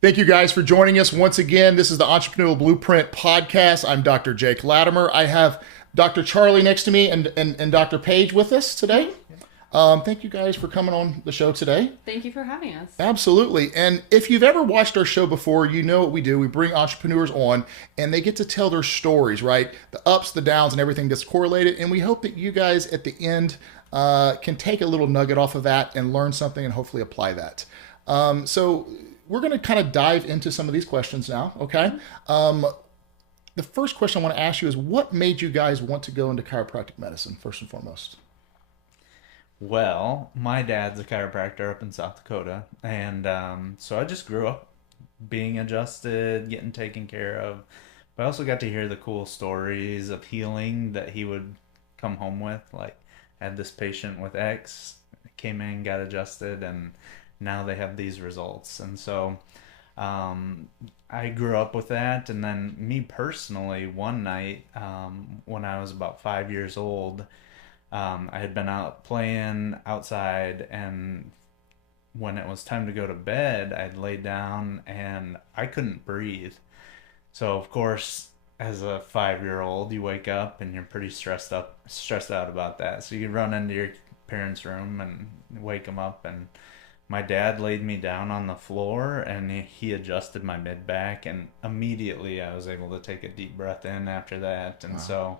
Thank you guys for joining us once again. This is the Entrepreneurial Blueprint podcast. I'm Dr. Jake Latimer. I have Dr. Charlie next to me and Dr. Paige with us today. Thank you guys for coming on the show today. Thank you for having us. Absolutely. And if you've ever watched our show before, you know what we do. We bring entrepreneurs on and they get to tell their stories, right? The ups, the downs, and everything that's correlated. And we hope that you guys at the end can take a little nugget off of that and learn something and hopefully apply that. So we're going to kind of dive into some of these questions now, okay? The first question I want to ask you is what made you guys want to go into chiropractic medicine, first and foremost? Well, my dad's a chiropractor up in South Dakota, and so I just grew up being adjusted, getting taken care of. But I also got to hear the cool stories of healing that he would come home with. Like, had this patient with X, came in, got adjusted, and now they have these results. And so I grew up with that. And then me personally, one night when I was about 5 years old, I had been out playing outside, and when it was time to go to bed, I'd laid down and I couldn't breathe. So of course, as a 5-year-old, you wake up and you're pretty stressed out about that. So you run into your parents' room and wake them up, and my dad laid me down on the floor and he adjusted my mid back, and immediately I was able to take a deep breath in after that. And so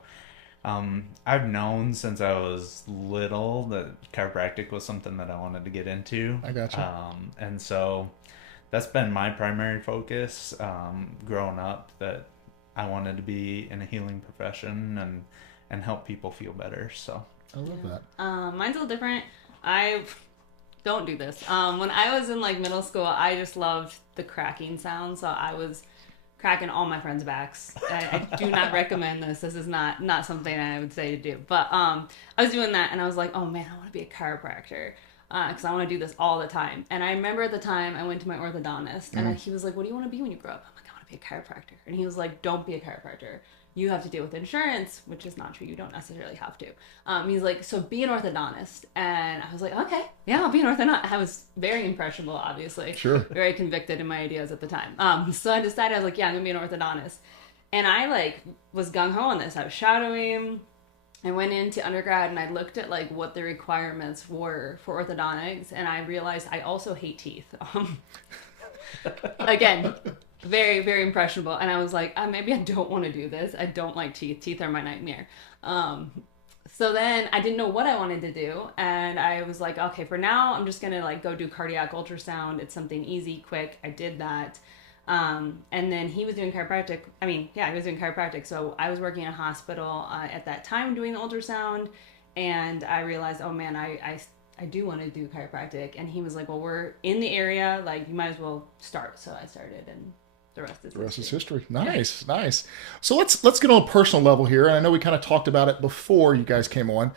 I've known since I was little that chiropractic was something that I wanted to get into. I gotcha. And so that's been my primary focus growing up, that I wanted to be in a healing profession and help people feel better. So I love that. Mine's a little different. I don't do this. When I was in like middle school, I just loved the cracking sound, so I was cracking all my friends' backs. I do not recommend this. This is not something I would say to do. But I was doing that, and I was like, oh man, I want to be a chiropractor because I want to do this all the time. And I remember at the time I went to my orthodontist, and he was like, what do you want to be when you grow up? I'm like, I want to be a chiropractor. And he was like, don't be a chiropractor. You have to deal with insurance, which is not true. You don't necessarily have to. He's like, so be an orthodontist. And I was like, okay, yeah, I'll be an orthodontist. I was very impressionable, obviously. Sure. Very convicted in my ideas at the time. So I decided, I was like, yeah, I'm going to be an orthodontist. And I like was gung-ho on this. I was shadowing. I went into undergrad and I looked at like what the requirements were for orthodontics. And I realized I also hate teeth. Again, very, very impressionable. And I was like, maybe I don't want to do this. I don't like teeth. Teeth are my nightmare. So then I didn't know what I wanted to do. And I was like, okay, for now, I'm just going to like go do cardiac ultrasound. It's something easy, quick. I did that. And then he was doing chiropractic. He was doing chiropractic. So I was working in a hospital at that time doing the ultrasound. And I realized, oh man, I do want to do chiropractic. And he was like, well, we're in the area. Like, you might as well start. So I started, and the rest is history. Nice, nice. So let's get on a personal level here. And I know we kind of talked about it before you guys came on,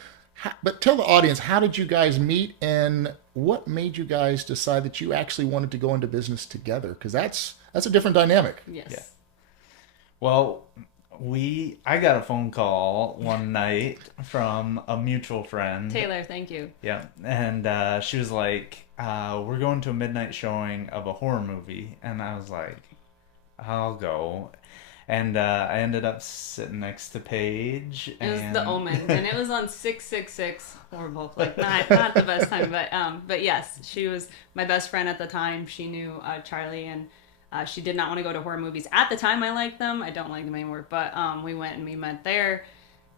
but tell the audience, how did you guys meet, and what made you guys decide that you actually wanted to go into business together? Because that's a different dynamic. Yes. yeah. Well, I got a phone call one night from a mutual friend. Taylor, thank you. Yeah, and she was like, we're going to a midnight showing of a horror movie. And I was like, I'll go. And I ended up sitting next to Paige. It was The Omen, and it was on 666. Horrible, like not the best time, but yes, she was my best friend at the time. She knew Charlie, and she did not want to go to horror movies at the time. I liked them. I don't like them anymore, but we went and we met there,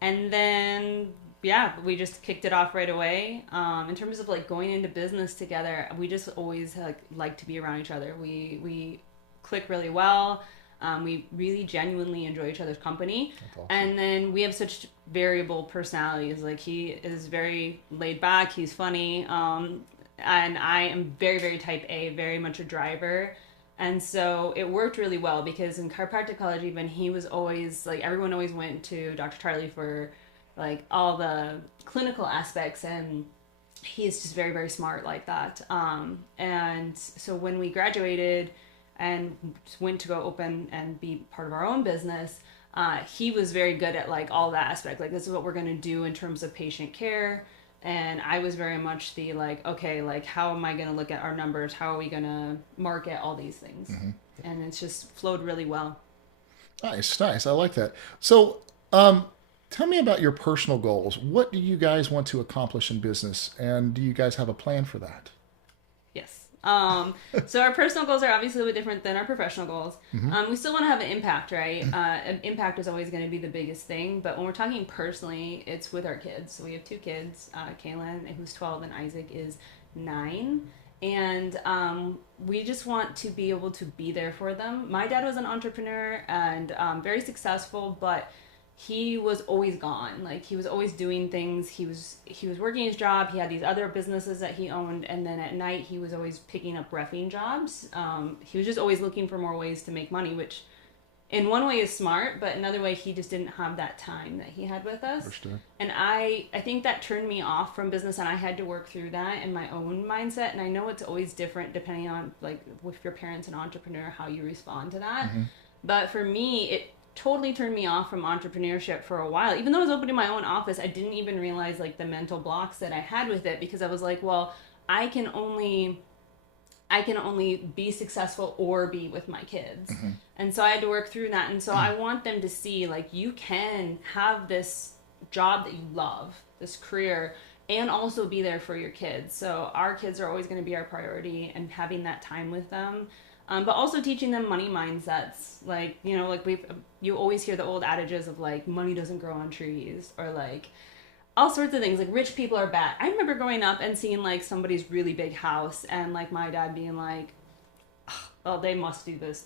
and then yeah, we just kicked it off right away. In terms of like going into business together, we just always like to be around each other. We click really well. We really genuinely enjoy each other's company. Awesome. And then we have such variable personalities. Like, he is very laid back, he's funny, and I am very, very type A, very much a driver. And so it worked really well, because in chiropractic college even, he was always like, everyone always went to Dr. Charlie for like all the clinical aspects, and he's just very, very smart like that. And so when we graduated and went to go open and be part of our own business, he was very good at like all that aspect. Like, this is what we're going to do in terms of patient care. And I was very much the like, okay, like how am I going to look at our numbers? How are we going to market all these things? And it's just flowed really well. Nice. I like that. So, tell me about your personal goals. What do you guys want to accomplish in business, and do you guys have a plan for that? Yes. So our personal goals are obviously a bit different than our professional goals. We still want to have an impact, right? Impact is always going to be the biggest thing. But when we're talking personally, it's with our kids. So we have two kids, Kaylin, who's 12, and Isaac is 9. And we just want to be able to be there for them. My dad was an entrepreneur and very successful, but he was always gone. Like he was always doing things. He was working his job. He had these other businesses that he owned, and then at night he was always picking up reffing jobs. He was just always looking for more ways to make money, which in one way is smart, but another way he just didn't have that time that he had with us. Understood. And I think that turned me off from business, and I had to work through that in my own mindset. And I know it's always different depending on like if your parents an entrepreneur, how you respond to that. But for me, it totally turned me off from entrepreneurship for a while. Even though I was opening my own office, I didn't even realize like the mental blocks that I had with it, because I was like, well, I can only be successful or be with my kids. And so I had to work through that. And so I want them to see like you can have this job that you love, this career, and also be there for your kids. So our kids are always going to be our priority, and having that time with them. But also teaching them money mindsets. Like, you know, like you always hear the old adages of like money doesn't grow on trees, or like all sorts of things. Like rich people are bad. I remember growing up and seeing like somebody's really big house, and like my dad being like, oh, they must do this.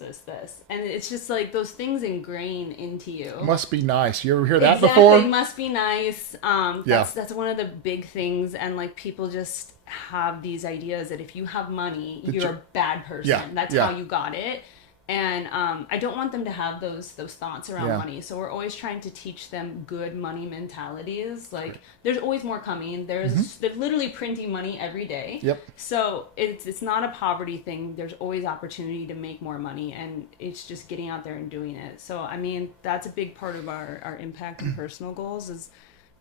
And it's just like those things ingrain into you. Must be nice. You ever hear that Exactly. before? Must be nice. That's one of the big things. And like people just have these ideas that if you have money, you're a bad person. That's how you got it. And I don't want them to have those thoughts around money. So we're always trying to teach them good money mentalities. Like there's always more coming. They're literally printing money every day. So it's not a poverty thing. There's always opportunity to make more money, and it's just getting out there and doing it. So I mean, that's a big part of our impact and personal goals is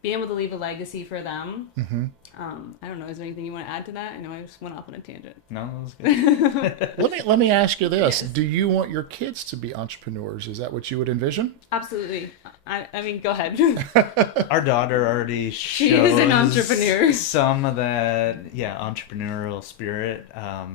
being able to leave a legacy for them. I don't know. Is there anything you want to add to that? I know I just went off on a tangent. No, that was good. Let me ask you this. Yes. Do you want your kids to be entrepreneurs? Is that what you would envision? Absolutely. I mean, go ahead. Our daughter already She is an entrepreneur. Some of that, entrepreneurial spirit.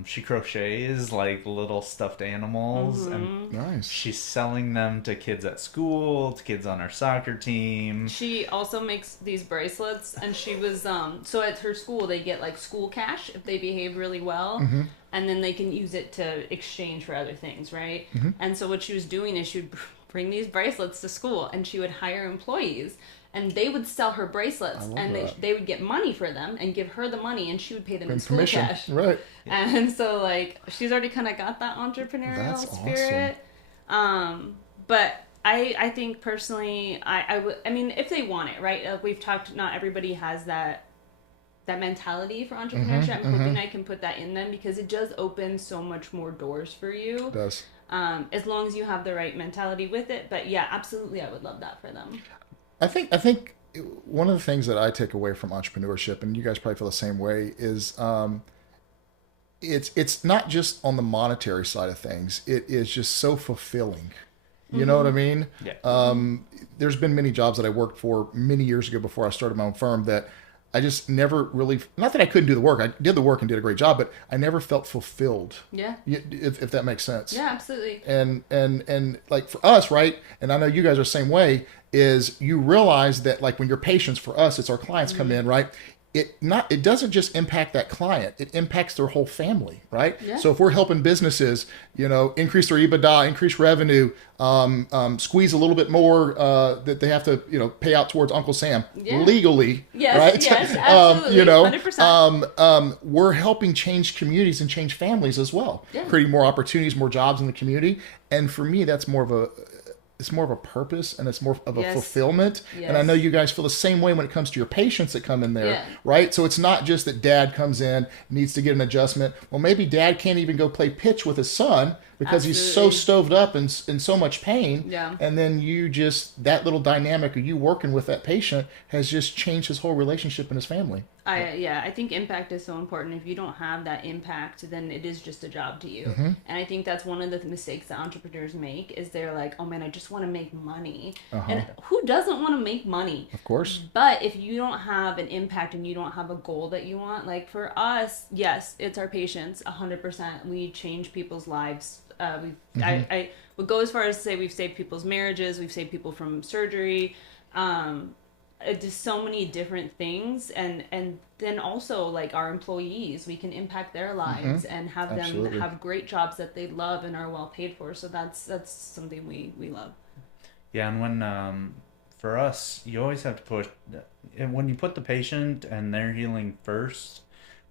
She crochets like little stuffed animals, and Nice. she's selling them to kids at school, to kids on our soccer team. She also makes these bracelets, and she was so at her school they get like school cash if they behave really well, and then they can use it to exchange for other things, right? And so what she was doing is she would bring these bracelets to school, and she would hire employees, and they would sell her bracelets, and they would get money for them and give her the money, and she would pay them in school Commission. cash. Right. And so like she's already kind of got that entrepreneurial That's spirit. But I think personally, I mean, if they want it, right? Like we've talked, not everybody has that mentality for entrepreneurship. I'm hoping I can put that in them, because it does open so much more doors for you. It does. As long as you have the right mentality with it. But yeah, absolutely, I would love that for them. I think one of the things that I take away from entrepreneurship, and you guys probably feel the same way, is it's not just on the monetary side of things. It is just so fulfilling. You know what I mean? Yeah. There's been many jobs that I worked for many years ago before I started my own firm that I just never really, not that I couldn't do the work. I did the work and did a great job, but I never felt fulfilled. Yeah. If that makes sense. Yeah, absolutely. And like for us, right? And I know you guys are the same way, is you realize that like when your patients, for us, it's our clients come in, right? It doesn't just impact that client, it impacts their whole family, right? Yeah. So if we're helping businesses, increase their EBITDA, increase revenue, squeeze a little bit more that they have to, pay out towards Uncle Sam legally, yes, right? Yes, absolutely, 100%. We're helping change communities and change families as well, Yeah. creating more opportunities, more jobs in the community. And for me, that's more of a purpose, and it's more of a fulfillment. Yes. And I know you guys feel the same way when it comes to your patients that come in there, right? So it's not just that dad comes in, needs to get an adjustment. Well, maybe dad can't even go play pitch with his son because he's so stoved up and in so much pain. Yeah. And then that little dynamic of you working with that patient has just changed his whole relationship and his family. I think impact is so important. If you don't have that impact, then it is just a job to you. And I think that's one of the mistakes that entrepreneurs make is they're like, oh man, I just want to make money. And who doesn't want to make money? Of course. But if you don't have an impact and you don't have a goal that you want, like for us, yes, it's our patients, 100%. We change people's lives. I would go as far as to say we've saved people's marriages, we've saved people from surgery, just so many different things, and then also like our employees, we can impact their lives and have them have great jobs that they love and are well paid for. So that's something we love. Yeah, and when for us, you always have to push. And when you put the patient and their healing first,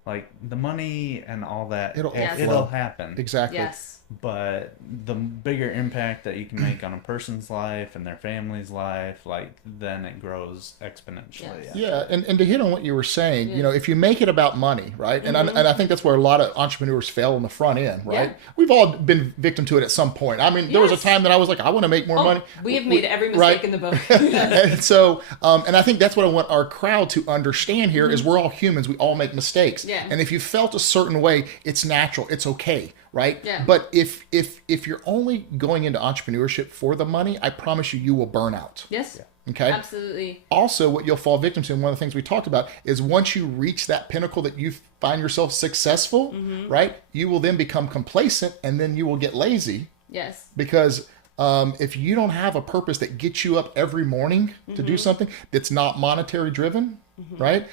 like the money and all that, it'll happen. Exactly. Yes. But the bigger impact that you can make on a person's life and their family's life, like then it grows exponentially. Yes. Yeah, and to hit on what you were saying, you know, if you make it about money, right? And I think that's where a lot of entrepreneurs fail on the front end, right? Yeah. We've all been victim to it at some point. I mean, there was a time that I was like, I want to make more money. We have made every mistake in the book. And so, and I think that's what I want our crowd to understand here is we're all humans. We all make mistakes. Yeah. And if you felt a certain way, it's natural. It's okay. Right? Yeah. But if you're only going into entrepreneurship for the money, I promise you will burn out. Yes. Yeah. Okay? Absolutely. Also, what you'll fall victim to, and one of the things we talked about, is once you reach that pinnacle that you find yourself successful, right? You will then become complacent and then you will get lazy. Yes. Because if you don't have a purpose that gets you up every morning to do something that's not monetary driven, right?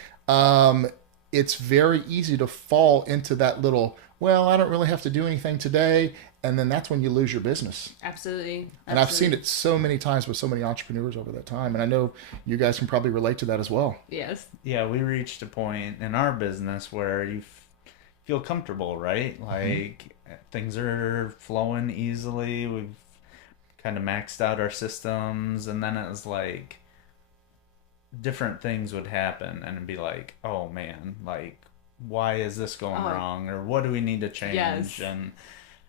It's very easy to fall into that little, well, I don't really have to do anything today. And then that's when you lose your business. Absolutely. And I've seen it so many times with so many entrepreneurs over that time. And I know you guys can probably relate to that as well. Yes. Yeah, we reached a point in our business where you feel comfortable, right? Like things are flowing easily. We've kind of maxed out our systems. And then it was like different things would happen and it'd be like, oh man, like, why is this going wrong, or what do we need to change? Yes.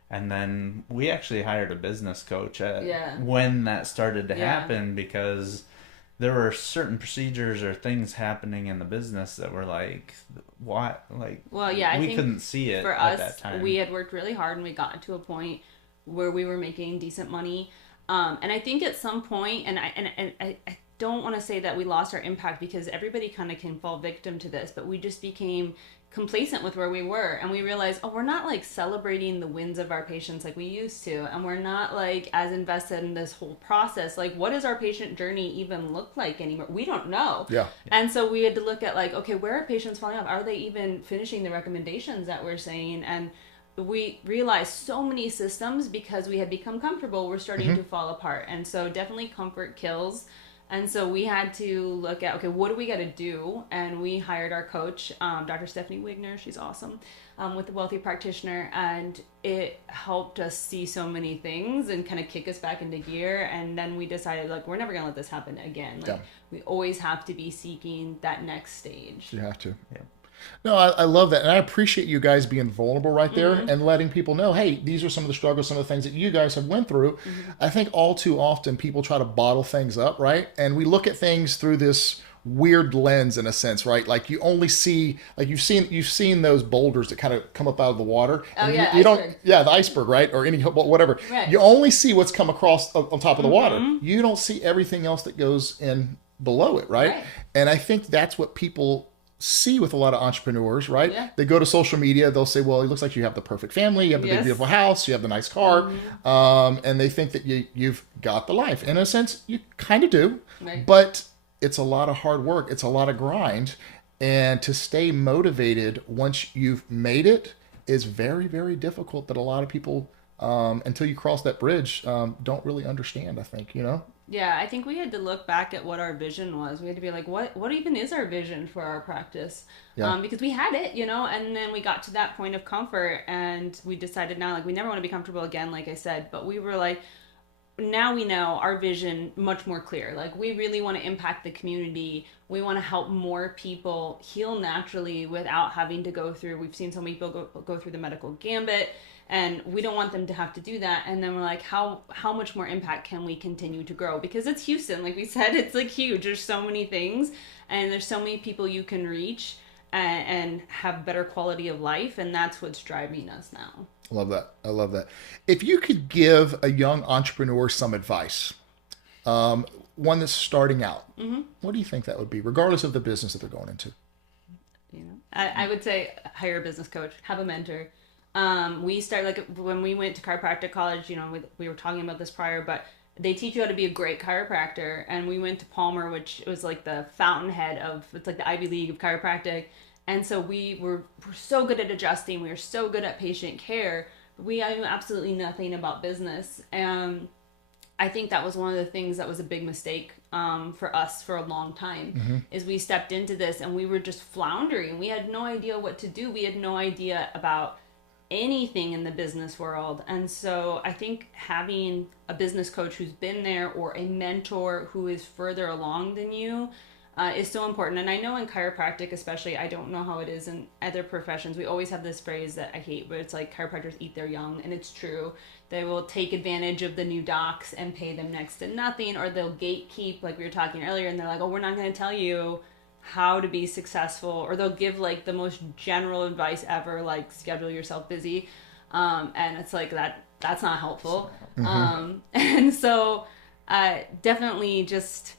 And then we actually hired a business coach when that started to happen, because there were certain procedures or things happening in the business that were like, what? Like, I we think couldn't see it for at us, that time. We had worked really hard and we got to a point where we were making decent money. And I think at some point, and I don't want to say that we lost our impact, because everybody kind of can fall victim to this, but we just became complacent with where we were, and we realized, we're not like celebrating the wins of our patients like we used to, and we're not like as invested in this whole process. Like, what does our patient journey even look like anymore? We don't know. Yeah. And so we had to look at like, okay, where are patients falling off? Are they even finishing the recommendations that we're saying? And we realized so many systems, because we had become comfortable, were starting to fall apart. And so definitely comfort kills. And so we had to look at, okay, what do we got to do? And we hired our coach, Dr. Stephanie Wigner. She's awesome, with the Wealthy Practitioner. And it helped us see so many things and kind of kick us back into gear. And then we decided, like, we're never going to let this happen again. Like, we always have to be seeking that next stage. You have to. Yeah. No, I love that. And I appreciate you guys being vulnerable right there and letting people know, hey, these are some of the struggles, some of the things that you guys have went through. I think all too often people try to bottle things up, right? And we look at things through this weird lens in a sense, right? Like you only see, like you've seen those boulders that kind of come up out of the water. And you don't, the iceberg, right? Or any, whatever. Right. You only see what's come across on top of the water. You don't see everything else that goes in below it, right? And I think that's what people see with a lot of entrepreneurs, right? Yeah. They go to social media, they'll say, well, it looks like you have the perfect family, you have the big beautiful house, you have the nice car, and they think that you've got the life. In a sense, you kind of do, but it's a lot of hard work, it's a lot of grind, and to stay motivated once you've made it is very, very difficult, that a lot of people, until you cross that bridge, don't really understand, I think, you know? Yeah, I think we had to look back at what our vision was. We had to be like, what even is our vision for our practice? Because we had it, you know, and then we got to that point of comfort, and we decided now, like, we never want to be comfortable again, like I said, but we were like, now we know our vision much more clear. Like, we really want to impact the community. We want to help more people heal naturally without having to go through, we've seen so many people go through the medical gambit, and we don't want them to have to do that. And then we're like, how much more impact can we continue to grow? Because it's Houston, like we said, it's like huge. There's so many things, and there's so many people you can reach. and have better quality of life. And that's what's driving us now. I love that. I love that. If you could give a young entrepreneur some advice, one that's starting out, what do you think that would be, regardless of the business that they're going into? You know, I would say hire a business coach, have a mentor. We started, like, when we went to chiropractic college, you know, we were talking about this prior, but they teach you how to be a great chiropractor. And we went to Palmer, which was like the fountainhead of, it's like the Ivy League of chiropractic. And so we're so good at adjusting. We were so good at patient care. We knew absolutely nothing about business. And I think that was one of the things that was a big mistake for us for a long time, is we stepped into this and we were just floundering. We had no idea what to do. We had no idea about anything in the business world. And so I think having a business coach who's been there, or a mentor who is further along than you, is so important. And I know in chiropractic especially, I don't know how it is in other professions, we always have this phrase that I hate, but it's like chiropractors eat their young, and it's true. They will take advantage of the new docs and pay them next to nothing, or they'll gatekeep, like we were talking earlier, and they're like, oh, we're not going to tell you how to be successful, or they'll give like the most general advice ever, like schedule yourself busy, and it's like that's not helpful. And so definitely just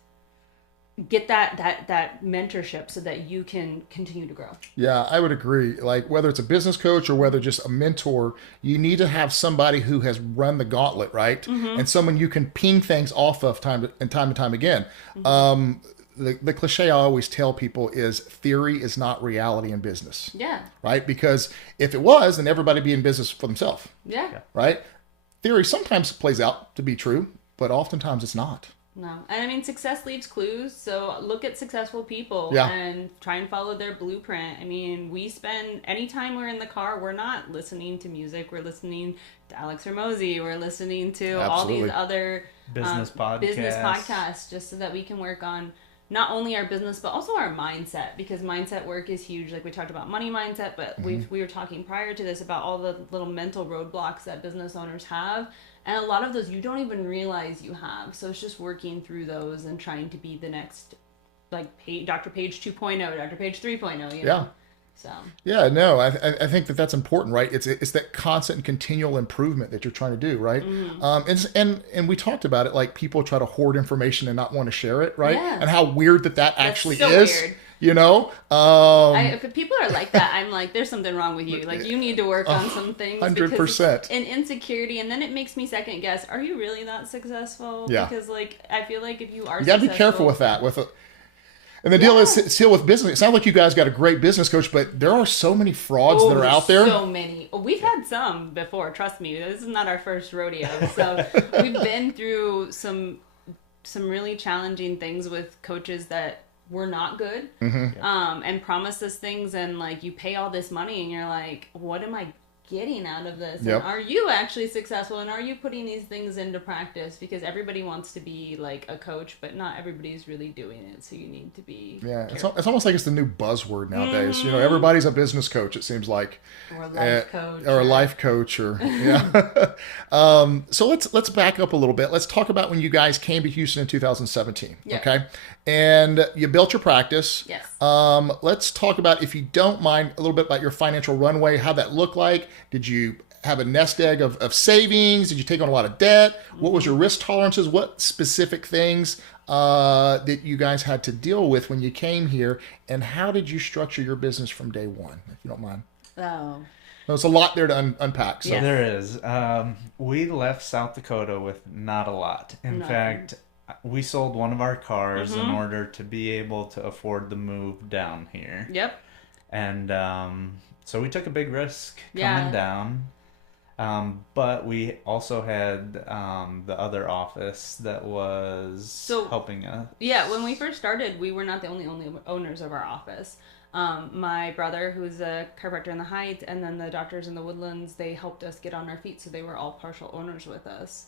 get that mentorship so that you can continue to grow. Yeah, I would agree. Like, whether it's a business coach or whether just a mentor, you need to have somebody who has run the gauntlet, right? And someone you can ping things off of time and time again. The cliche I always tell people is theory is not reality in business. Yeah. Right? Because if it was, then everybody would be in business for themselves. Yeah. Right? Theory sometimes plays out to be true, but oftentimes it's not. No. And I mean, success leaves clues. So look at successful people Yeah. and try and follow their blueprint. I mean, anytime we're in the car, we're not listening to music. We're listening to Alex Hormozy. We're listening to all these other business podcasts, just so that we can work on not only our business, but also our mindset, because mindset work is huge. Like we talked about money mindset, but we were talking prior to this about all the little mental roadblocks that business owners have. And a lot of those you don't even realize you have. So it's just working through those and trying to be the next, like Dr. Paige 2.0, Dr. Paige 3.0, you know? Yeah. So. Yeah, no, I think that's important, right? It's that constant and continual improvement that you're trying to do, right? And we talked about it, like people try to hoard information and not want to share it, right? Yeah. And how weird that actually so is. Weird. You know, if people are like that, I'm like, there's something wrong with you. Like, you need to work on some things. 100%. And insecurity, and then it makes me second guess: are you really that successful? Yeah. Because like, I feel like if you are, you gotta be careful with that. And the deal is still with business. It sounds like you guys got a great business coach, but there are so many frauds that are out there. So many. We've had some before. Trust me, this is not our first rodeo. So we've been through some really challenging things with coaches that were not good, and promise us things, and like you pay all this money, and you're like, what am I getting out of this? Yep. And are you actually successful, and are you putting these things into practice? Because everybody wants to be like a coach, but not everybody's really doing it, so you need to be it's almost like it's the new buzzword nowadays. You know, everybody's a business coach, it seems like, or a life coach, or a life coach, or so let's back up a little bit. Let's talk about when you guys came to Houston in 2017. Okay, and you built your practice. Yes. Let's talk about, if you don't mind, a little bit about your financial runway, how that looked like. Did you have a nest egg of savings? Did you take on a lot of debt? What was your risk tolerances? What specific things that you guys had to deal with when you came here? And how did you structure your business from day one, if you don't mind? Oh. There's a lot there to unpack. So. Yes. There is. We left South Dakota with not a lot. In fact, we sold one of our cars in order to be able to afford the move down here. Yep. And so we took a big risk coming down. But we also had the other office that was helping us. Yeah, when we first started, we were not the only owners of our office. My brother, who's a chiropractor in the Heights, and then the doctors in the Woodlands, they helped us get on our feet, so they were all partial owners with us.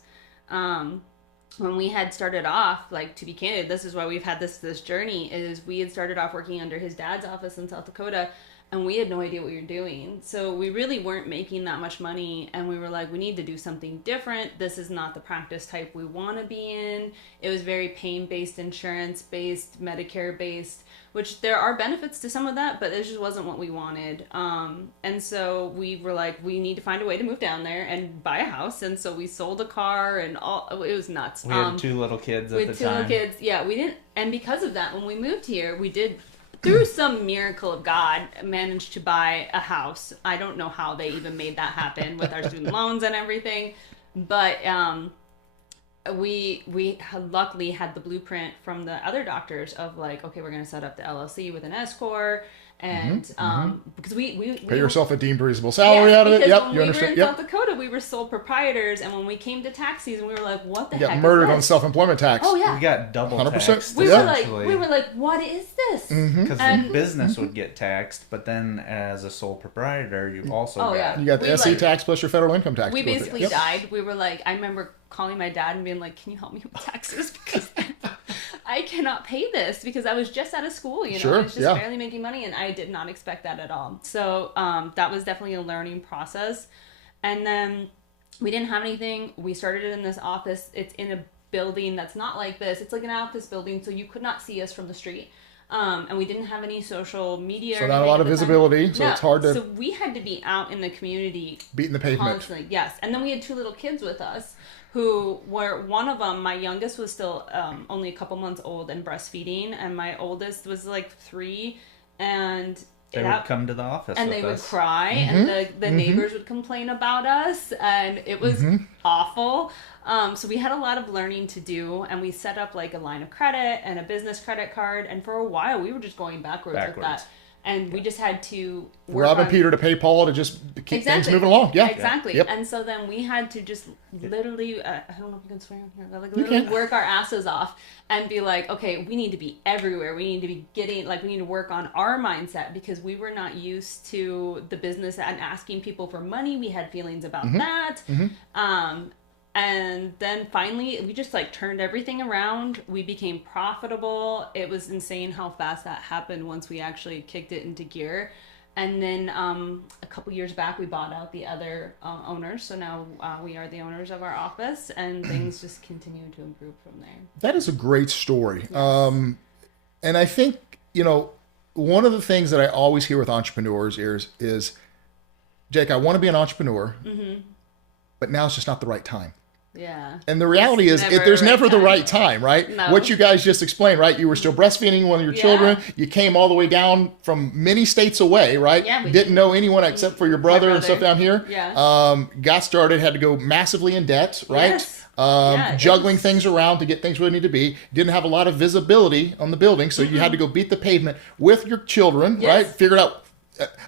When we had started off, like, to be candid, this is why we've had this journey, is we had started off working under his dad's office in South Dakota, and we had no idea what we were doing. So we really weren't making that much money, and we were like, we need to do something different. This is not the practice type we want to be in. It was very pain-based, insurance-based, Medicare-based, which there are benefits to some of that, but it just wasn't what we wanted. And so we were like, we need to find a way to move down there and buy a house. And so we sold a car and it was nuts. We had 2 little kids at the time. With 2 little kids, yeah, we didn't, and because of that, when we moved here, we did, through some miracle of God, managed to buy a house. I don't know how they even made that happen with our student loans and everything, but we luckily had the blueprint from the other doctors of like, okay, we're going to set up the LLC with an S corp, and because we pay yourself a deemed reasonable salary out of it. Yep, when you understand. we were in South Dakota, we were sole proprietors, and when we came to tax season, we were like, what the You heck got murdered is on this? self-employment tax. Oh yeah, We got double 100%. taxed. we essentially. were like, what is this? Because the And- business would get taxed, but then as a sole proprietor, you also got yeah. You got the We, SE like- tax plus your federal income tax. We with it. basically Yep. died. We were like, I remember calling my dad and being like, can you help me with taxes? Because I cannot pay this, because I was just out of school, you know, Sure, I was just yeah. barely making money, and I did not expect that at all. So that was definitely a learning process. And then we didn't have anything. We started it in this office. It's in a building that's not like this. It's like an office building, so you could not see us from the street. And we didn't have any social media. So or not a anything lot at of the time. visibility, so No. it's hard to So we had to be out in the community beat the pavement. constantly. Yes, and then we had 2 little kids with us, who were, one of them, my youngest was still only a couple months old and breastfeeding, and my oldest was like 3, and They would come to the office and with they would us. cry, and the neighbors would complain about us, and it was awful. So we had a lot of learning to do, and we set up like a line of credit and a business credit card, and for a while we were just going backwards. With that. And we just had to work Robbing on... Peter to pay Paul to just keep things moving along. Yeah, Exactly. Yep. And so then we had to just literally, I don't know if you can swear on here, but like literally work our asses off and be like, okay, we need to be everywhere. We need to be getting, like, we need to work on our mindset, because we were not used to the business and asking people for money. We had feelings about that. And then finally, we just like turned everything around. We became profitable. It was insane how fast that happened once we actually kicked it into gear. And then a couple years back, we bought out the other owners. So now we are the owners of our office, and things just continue to improve from there. That is a great story. And I think, you know, one of the things that I always hear with entrepreneurs is Jake, I want to be an entrepreneur, but now it's just not the right time. Yeah. And the reality is, there's never the right time, right? No. What you guys just explained, right? You were still breastfeeding one of your children. You came all the way down from many states away, right? Yeah, we Didn't know anyone except for your brother and stuff down here. Yeah. Got started, had to go massively in debt, right? Yes. Yeah, Juggling things around to get things where they need to be. Didn't have a lot of visibility on the building, so you had to go beat the pavement with your children, right? Figured out.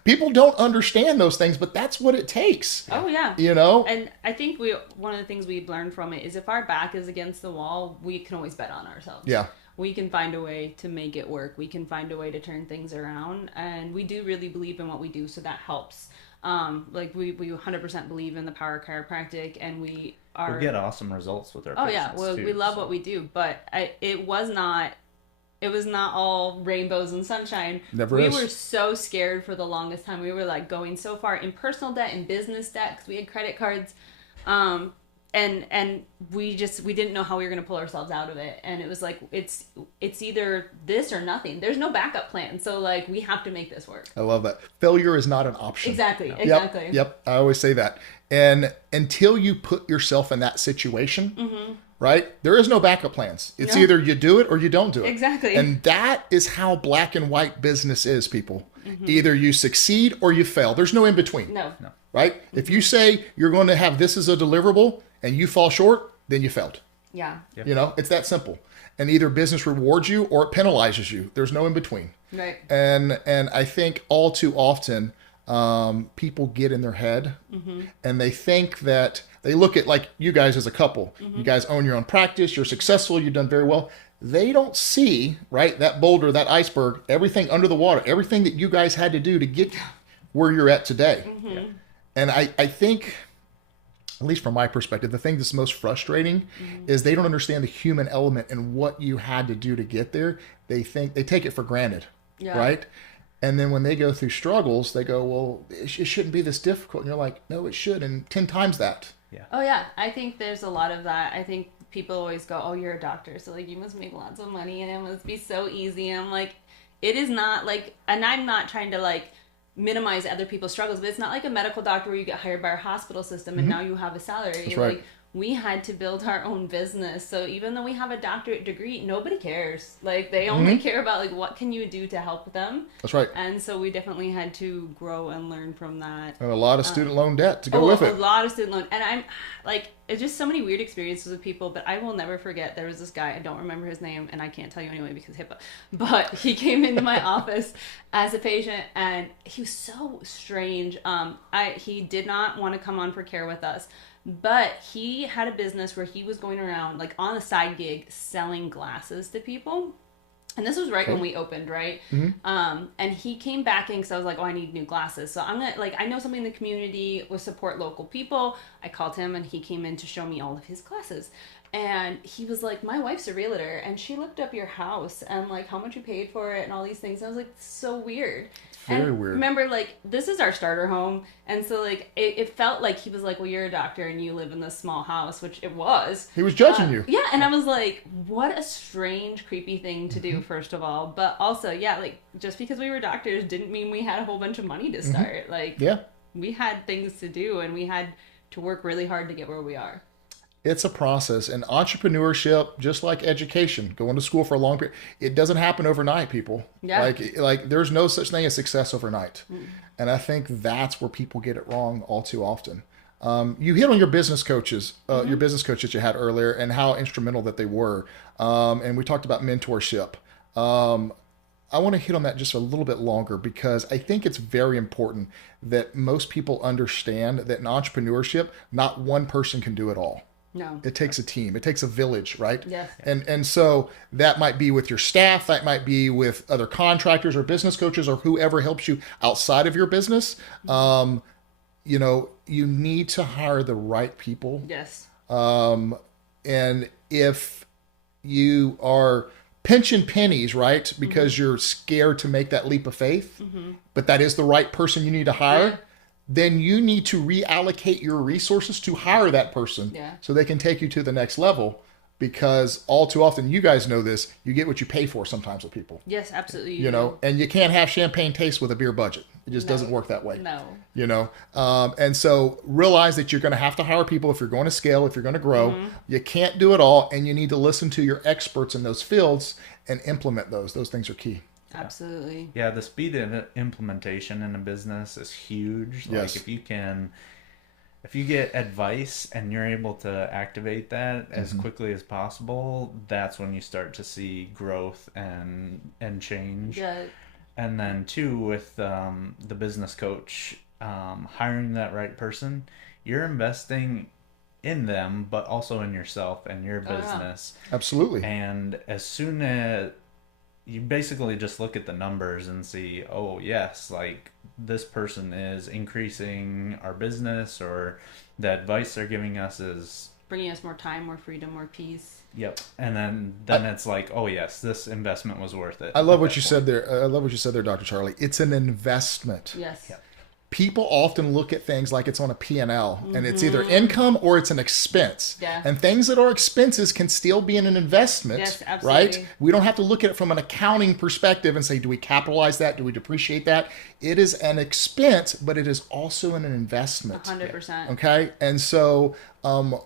People don't understand those things, but that's what it takes. Oh yeah. You know? And I think one of the things we've learned from it is, if our back is against the wall, we can always bet on ourselves. Yeah. We can find a way to make it work. We can find a way to turn things around, and we do really believe in what we do, so that helps. Like we 100% believe in the power of chiropractic, and we get awesome results with our Oh patients yeah, well, too, we love what we do, but it was not all rainbows and sunshine. Never we is. were so scared for the longest time. We were like going so far in personal debt and business debt, because we had credit cards, and we didn't know how we were going to pull ourselves out of it. And it was like, it's either this or nothing. There's no backup plan. So like, we have to make this work. I love that. Failure is not an option. Exactly. Yep, Exactly. Yep. I always say that. And until you put yourself in that situation, right, there is no backup plans. It's either you do it or you don't do it. Exactly. And that is how black and white business is, people. Either you succeed or you fail. There's no in between. No. Right? If you say you're going to have this as a deliverable and you fall short, then you failed. Yeah. You know, it's that simple. And either business rewards you or it penalizes you. There's no in between. Right. And I think all too often people get in their head and they think that they look at, like, you guys as a couple. You guys own your own practice. You're successful. You've done very well. They don't see, right, that boulder, that iceberg, everything under the water, everything that you guys had to do to get where you're at today. And I think, at least from my perspective, the thing that's most frustrating is they don't understand the human element and what you had to do to get there. They take it for granted, right? And then when they go through struggles, they go, well, it shouldn't be this difficult. And you're like, no, it should. And 10 times that. Yeah. Oh yeah, I think there's a lot of that. I think people always go, "Oh, you're a doctor, so like you must make lots of money and it must be so easy." And I'm like, it is not like, and I'm not trying to like minimize other people's struggles, but it's not like a medical doctor where you get hired by our hospital system and now you have a salary. That's right. Like we had to build our own business. So even though we have a doctorate degree, nobody cares. Like they only care about like what can you do to help them. That's right. And so we definitely had to grow and learn from that. And a lot of student loan debt to go with it. A lot of student loan. And I'm like, it's just so many weird experiences with people, but I will never forget. There was this guy, I don't remember his name, and I can't tell you anyway because HIPAA, but he came into my office as a patient and he was so strange. He did not want to come on for care with us. But he had a business where he was going around like on a side gig selling glasses to people. And this was right when we opened, right? And he came back in because I was like, oh, I need new glasses. So I'm going to, like, I know somebody in the community will support local people. I called him and he came in to show me all of his glasses. And he was like, my wife's a realtor and she looked up your house and like how much you paid for it and all these things. And I was like, so weird. Very and weird. Remember, like, this is our starter home. And so, like, it felt like he was like, well, you're a doctor and you live in this small house, which it was. He was judging you. Yeah, and I was like, what a strange, creepy thing to do, first of all. But also, yeah, like, just because we were doctors didn't mean we had a whole bunch of money to start. Like, we had things to do and we had to work really hard to get where we are. It's a process, and entrepreneurship, just like education, going to school for a long period, it doesn't happen overnight, people. Yeah. Like there's no such thing as success overnight. And I think that's where people get it wrong all too often. You hit on your business coaches, your business coach that you had earlier, and how instrumental that they were. And we talked about mentorship. I want to hit on that just a little bit longer because I think it's very important that most people understand that in entrepreneurship, not one person can do it all. No. It takes a team. It takes a village, right? Yes. And so that might be with your staff. That might be with other contractors or business coaches or whoever helps you outside of your business. You know, you need to hire the right people. Yes. And if you are pinching pennies, right, because you're scared to make that leap of faith, but that is the right person you need to hire, then you need to reallocate your resources to hire that person so they can take you to the next level. Because all too often, you guys know this, you get what you pay for sometimes with people. Yes, absolutely. You know, and you can't have champagne taste with a beer budget. It just doesn't work that way. No. You know, and so realize that you're going to have to hire people if you're going to scale, if you're going to grow. You can't do it all, and you need to listen to your experts in those fields and implement those. Those things are key. Absolutely. Yeah, the speed of implementation in a business is huge. Yes. Like if you get advice and you're able to activate that as quickly as possible, that's when you start to see growth and change. Yeah. And then too, with the business coach, hiring that right person, you're investing in them, but also in yourself and your business. Absolutely. And as soon as you basically just look at the numbers and see, oh yes, like this person is increasing our business, or the advice they're giving us is bringing us more time, more freedom, more peace. Yep. And then it's like, oh yes, this investment was worth it. I love what you said there. I love what you said there, Dr. Charlie. It's an investment. Yes. Yep. People often look at things like it's on a P&L, and it's either income or it's an expense. Yeah. And things that are expenses can still be an investment, Yes, absolutely. right? We don't have to look at it from an accounting perspective and say, do we capitalize that? Do we depreciate that? It is an expense, but it is also an investment. 100%. Okay? And so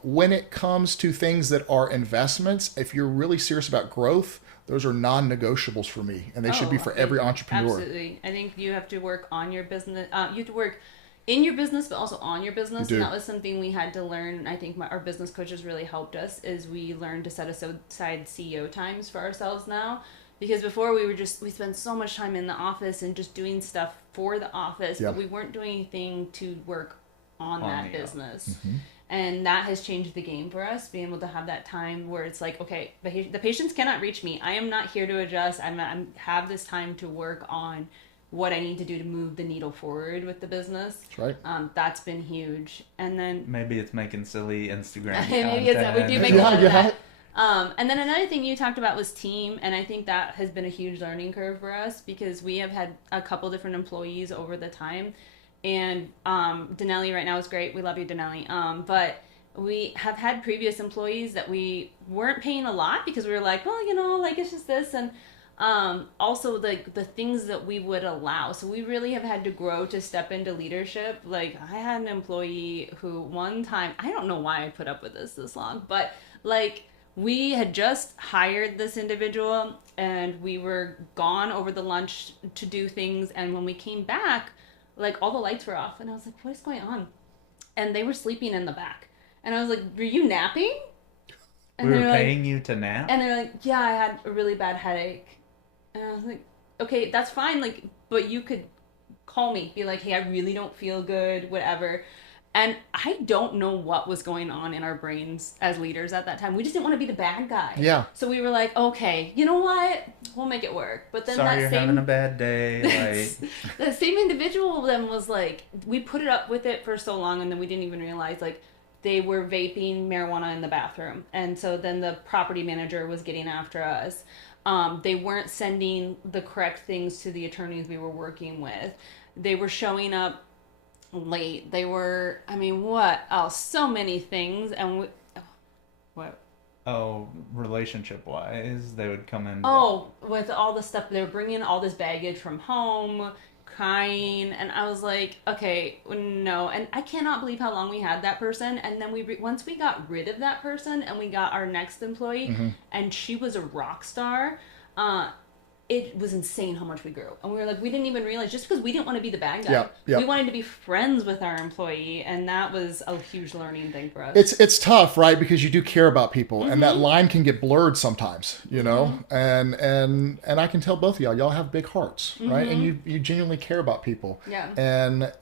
when it comes to things that are investments, if you're really serious about growth, those are non-negotiables for me, and they should be for every entrepreneur. Absolutely. I think you have to work on your business. You have to work in your business, but also on your business. And that was something we had to learn. I think our business coaches really helped us, is we learned to set aside CEO times for ourselves now. Because before we spent so much time in the office and just doing stuff for the office, but we weren't doing anything to work on that business. And that has changed the game for us, being able to have that time where it's like, okay, the patients cannot reach me. I am not here to adjust. I have this time to work on what I need to do to move the needle forward with the business. That's right. That's been huge. And then maybe it's making silly Instagram maybe content. we do make a lot of that. And then another thing you talked about was team, and I think that has been a huge learning curve for us because we have had a couple different employees over the time, and Denelli right now is great. We love you, Denelli. But we have had previous employees that we weren't paying a lot because we were like, well, like it's just this, and also the things that we would allow. So we really have had to grow to step into leadership. Like I had an employee who one time, I don't know why I put up with this long, but like we had just hired this individual and we were gone over the lunch to do things. And when we came back, like all the lights were off and I was like, what is going on? And they were sleeping in the back. And I was like, were you napping? And we were like, paying you to nap? And they're like, yeah, I had a really bad headache. And I was like, okay, that's fine. Like, but you could call me, be like, hey, I really don't feel good, whatever. And I don't know what was going on in our brains as leaders at that time. We just didn't want to be the bad guy. Yeah. So we were like, okay, you know what? We'll make it work. But then Sorry, that you're same, having a bad day. Like, the same individual then was like, we put it up with it for so long, and then we didn't even realize like they were vaping marijuana in the bathroom, and so then the property manager was getting after us. They weren't sending the correct things to the attorneys we were working with. They were showing up late. They were, I mean, what else? So many things. And what? Oh, relationship wise, they would come in. Oh, with all the stuff, they were bringing all this baggage from home, crying, and I was like, okay, no. And I cannot believe how long we had that person. And then once we got rid of that person and we got our next employee, and she was a rock star, it was insane how much we grew. And we were like, we didn't even realize, just because we didn't want to be the bad guy. Yep. We wanted to be friends with our employee, and that was a huge learning thing for us. It's tough, right? Because you do care about people, and that line can get blurred sometimes, and I can tell both of y'all have big hearts, right? And you genuinely care about people. Yeah. And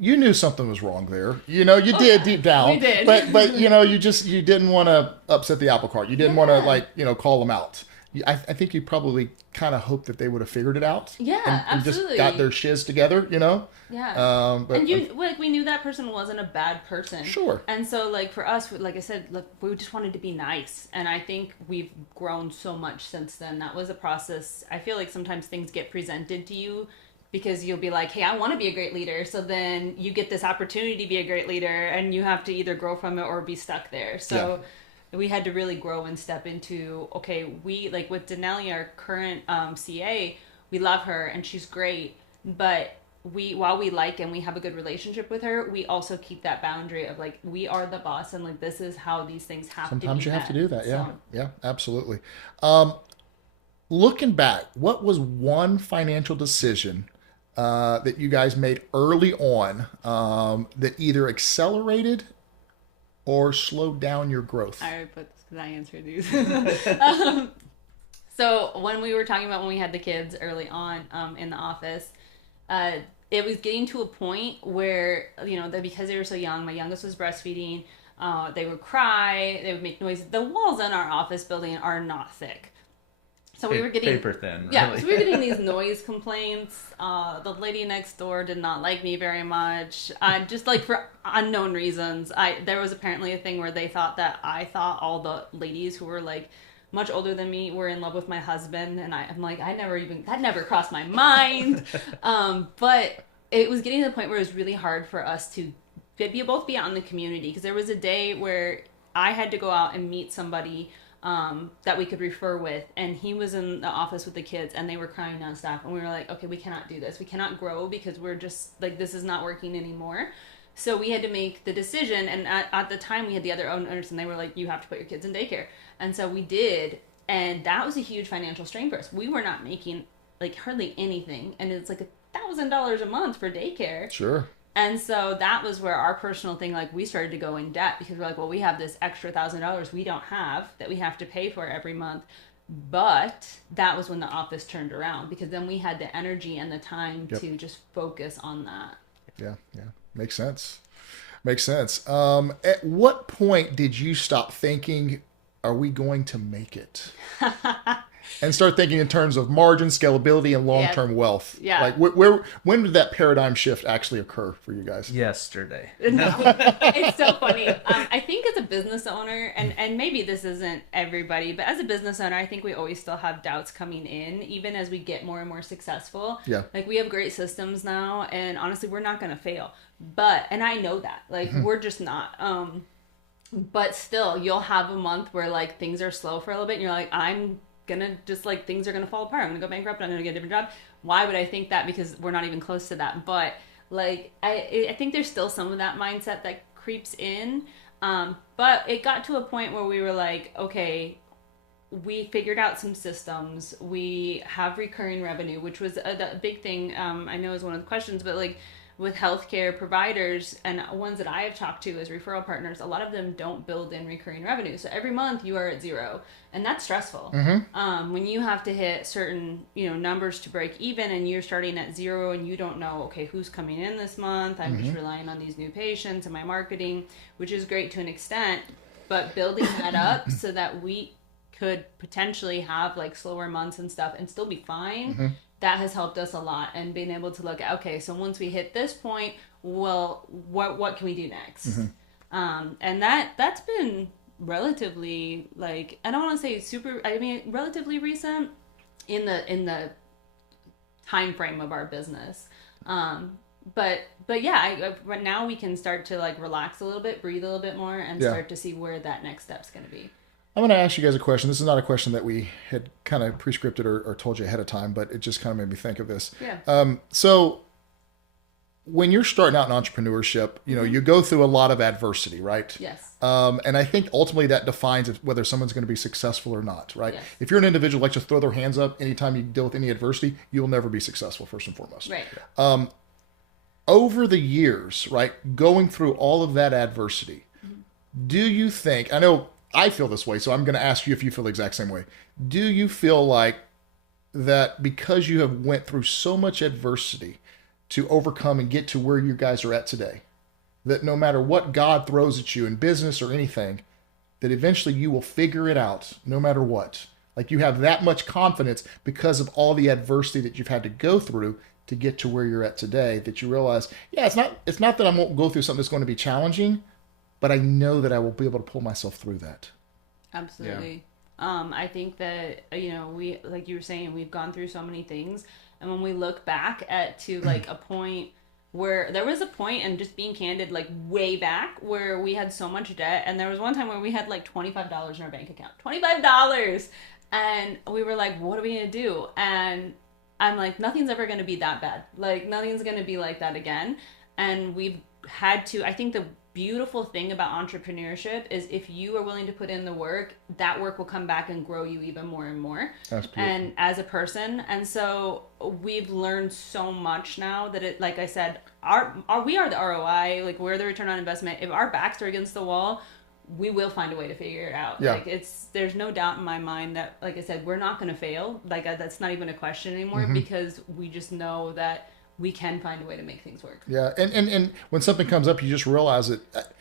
you knew something was wrong there. You did deep down. We did. But you didn't want to upset the apple cart. You didn't want to call them out. I think you probably kind of hoped that they would have figured it out. Yeah, and absolutely. just got their shiz together, Yeah. But and we knew that person wasn't a bad person. Sure. And so, like, for us, like I said, look, we just wanted to be nice. And I think we've grown so much since then. That was a process. I feel like sometimes things get presented to you because you'll be like, hey, I want to be a great leader. So then you get this opportunity to be a great leader, and you have to either grow from it or be stuck there. So we had to really grow and step into, okay, we, like with Denelli, our current CA, we love her and she's great, but while we like and we have a good relationship with her, we also keep that boundary of like, we are the boss and like, this is how these things have to be sometimes you have to do that. Yeah. So, Yeah, absolutely. Looking back, what was one financial decision that you guys made early on that either accelerated or slowed down your growth? I already put this because I answered these. So when we were talking about when we had the kids early on in the office, it was getting to a point where, because they were so young, my youngest was breastfeeding, they would cry, they would make noise. The walls in our office building are not thick. So we were getting paper thin. Really. Yeah, so we were getting these noise complaints. The lady next door did not like me very much, just like for unknown reasons. There was apparently a thing where they thought that I thought all the ladies who were like much older than me were in love with my husband, and I'm like, that never crossed my mind. But it was getting to the point where it was really hard for us to both be out in the community, because there was a day where I had to go out and meet somebody that we could refer with, and he was in the office with the kids and they were crying nonstop, and we were like, okay, we cannot do this, we cannot grow because we're just like, this is not working anymore. So we had to make the decision, and at the time we had the other owners and they were like, you have to put your kids in daycare, and so we did, and that was a huge financial strain for us. We were not making like hardly anything, and it's like $1,000 a month for daycare. Sure. And so that was where our personal thing, like, we started to go in debt, because we're like, well, we have this extra $1,000 we don't have that we have to pay for every month. But that was when the office turned around, because then we had the energy and the time to just focus on that. Yeah. Makes sense. At what point did you stop thinking, are we going to make it? and start thinking in terms of margin, scalability, and long-term wealth. Yeah. Like when did that paradigm shift actually occur for you guys? Yesterday. No, it's so funny. I think as a business owner, and maybe this isn't everybody, but as a business owner, I think we always still have doubts coming in, even as we get more and more successful. Yeah. Like we have great systems now, and honestly, we're not going to fail. But, and I know that, like we're just not. But still, you'll have a month where like things are slow for a little bit, and you're like, I'm gonna just like things are gonna fall apart. I'm gonna go bankrupt. I'm gonna get a different job. Why would I think that? Because we're not even close to that. But like I think there's still some of that mindset that creeps in. But it got to a point where we were like, okay, we figured out some systems. We have recurring revenue, which was a big thing. I know is one of the questions, but like with healthcare providers and ones that I have talked to as referral partners, a lot of them don't build in recurring revenue. So every month you are at zero, and that's stressful. When you have to hit certain, numbers to break even, and you're starting at zero, and you don't know, okay, who's coming in this month? I'm just relying on these new patients and my marketing, which is great to an extent, but building that up so that we could potentially have like slower months and stuff and still be fine. That has helped us a lot, and being able to look at, okay, so once we hit this point, well, what can we do next? And that's been relatively, like, I don't want to say relatively recent in the time frame of our business. But yeah, right now we can start to like relax a little bit, breathe a little bit more, and start to see where that next step's going to be. I'm going to ask you guys a question. This is not a question that we had kind of pre-scripted or told you ahead of time, but it just kind of made me think of this. Yeah. So when you're starting out in entrepreneurship, you go through a lot of adversity, right? Yes. And I think ultimately that defines whether someone's going to be successful or not, right? Yes. If you're an individual who likes to throw their hands up anytime you deal with any adversity, you'll never be successful, first and foremost. Right. Over the years, right, going through all of that adversity, do you think, I know I feel this way, so I'm going to ask you if you feel the exact same way. Do you feel like that because you have went through so much adversity to overcome and get to where you guys are at today, that no matter what God throws at you in business or anything, that eventually you will figure it out no matter what? Like you have that much confidence because of all the adversity that you've had to go through to get to where you're at today, that you realize, yeah, it's not that I won't go through something that's going to be challenging, but I know that I will be able to pull myself through that. Absolutely. Yeah. I think that, we, like you were saying, we've gone through so many things. And when we look back to like a point where there was a point, and just being candid, like way back, where we had so much debt. And there was one time where we had like $25 in our bank account. $25! And we were like, what are we going to do? And I'm like, nothing's ever going to be that bad. Like nothing's going to be like that again. And we've had to, I think the beautiful thing about entrepreneurship is if you are willing to put in the work, that work will come back and grow you even more and more. That's beautiful. And as a person. And so we've learned so much now that it, like I said, we are the ROI, like we're the return on investment. If our backs are against the wall, we will find a way to figure it out. Yeah. Like there's no doubt in my mind that, like I said, we're not going to fail. Like that's not even a question anymore, because we just know that we can find a way to make things work. Yeah. And when something comes up, you just realize that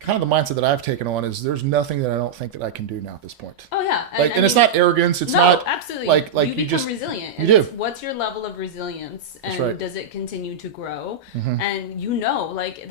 kind of the mindset that I've taken on is there's nothing that I don't think that I can do now at this point. Oh yeah. And it's not arrogance. It's not absolutely. Like you become resilient. And you do. What's your level of resilience, and right. does it continue to grow? And like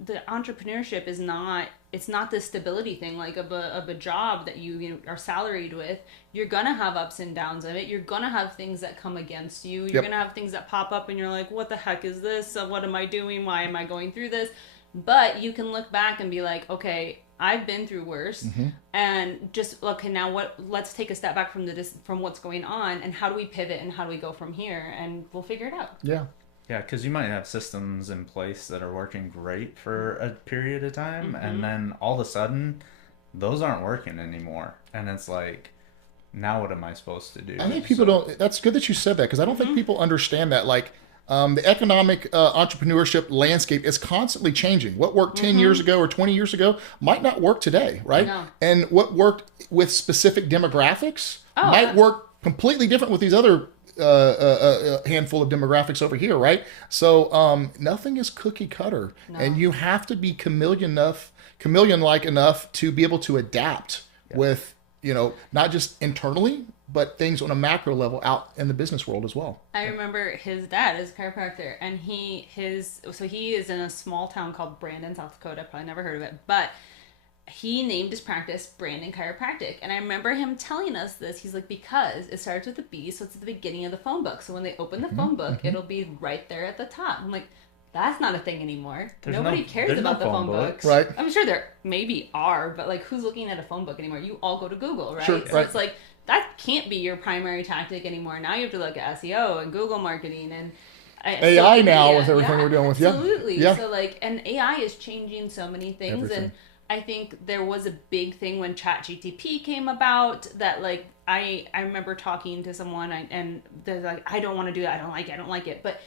the entrepreneurship is not, it's not the stability thing like of a job that you are salaried with. You're gonna have ups and downs of it. You're gonna have things that come against you. You're gonna have things that pop up and you're like, what the heck is this? What am I doing? Why am I going through this? But you can look back and be like, okay, I've been through worse, and just okay, now let's take a step back from what's going on, and how do we pivot, and how do we go from here, and we'll figure it out. Yeah. Yeah, because you might have systems in place that are working great for a period of time, and then all of a sudden, those aren't working anymore. And it's like, now what am I supposed to do? I think people don't, that's good that you said that, because I don't think people understand that. Like, the economic entrepreneurship landscape is constantly changing. What worked 10 years ago or 20 years ago might not work today, right? No. And what worked with specific demographics might work completely different with these other handful of demographics over here, right? So nothing is cookie cutter, and you have to be chameleon-like enough to be able to adapt with not just internally, but things on a macro level out in the business world as well. I remember his dad is a chiropractor, and he is in a small town called Brandon, South Dakota. Probably never heard of it, but he named his practice Brandon Chiropractic. And I remember him telling us this. He's like, because it starts with a B, so it's at the beginning of the phone book. So when they open the phone book, it'll be right there at the top. I'm like, that's not a thing anymore. Nobody cares about the phone books. Right. I'm sure there maybe are, but like, who's looking at a phone book anymore? You all go to Google, right? Sure, so right. it's like, that can't be your primary tactic anymore. Now you have to look at SEO and Google marketing and AI now with everything we're dealing with. Absolutely. Yeah. So like, and AI is changing so many things. Everything. And I think there was a big thing when ChatGPT came about that like, I remember talking to someone and they're like, I don't want to do that. I don't like it. But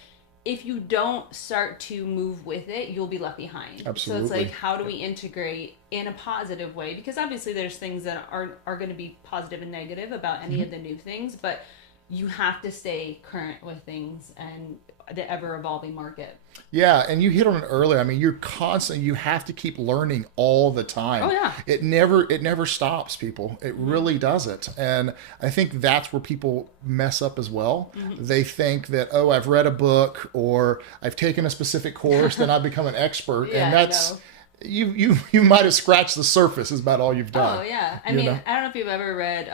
if you don't start to move with it, you'll be left behind. Absolutely. So it's like, how do we integrate in a positive way? Because obviously there's things that are going to be positive and negative about any of the new things, but you have to stay current with things and the ever evolving market. Yeah, and you hit on it earlier. I mean, you have to keep learning all the time. Oh yeah. It never stops, people. It really doesn't. And I think that's where people mess up as well. They think that, oh, I've read a book or I've taken a specific course, then I've become an expert. Yeah, and that's you might have scratched the surface is about all you've done. Oh yeah. I mean, I don't know if you've ever read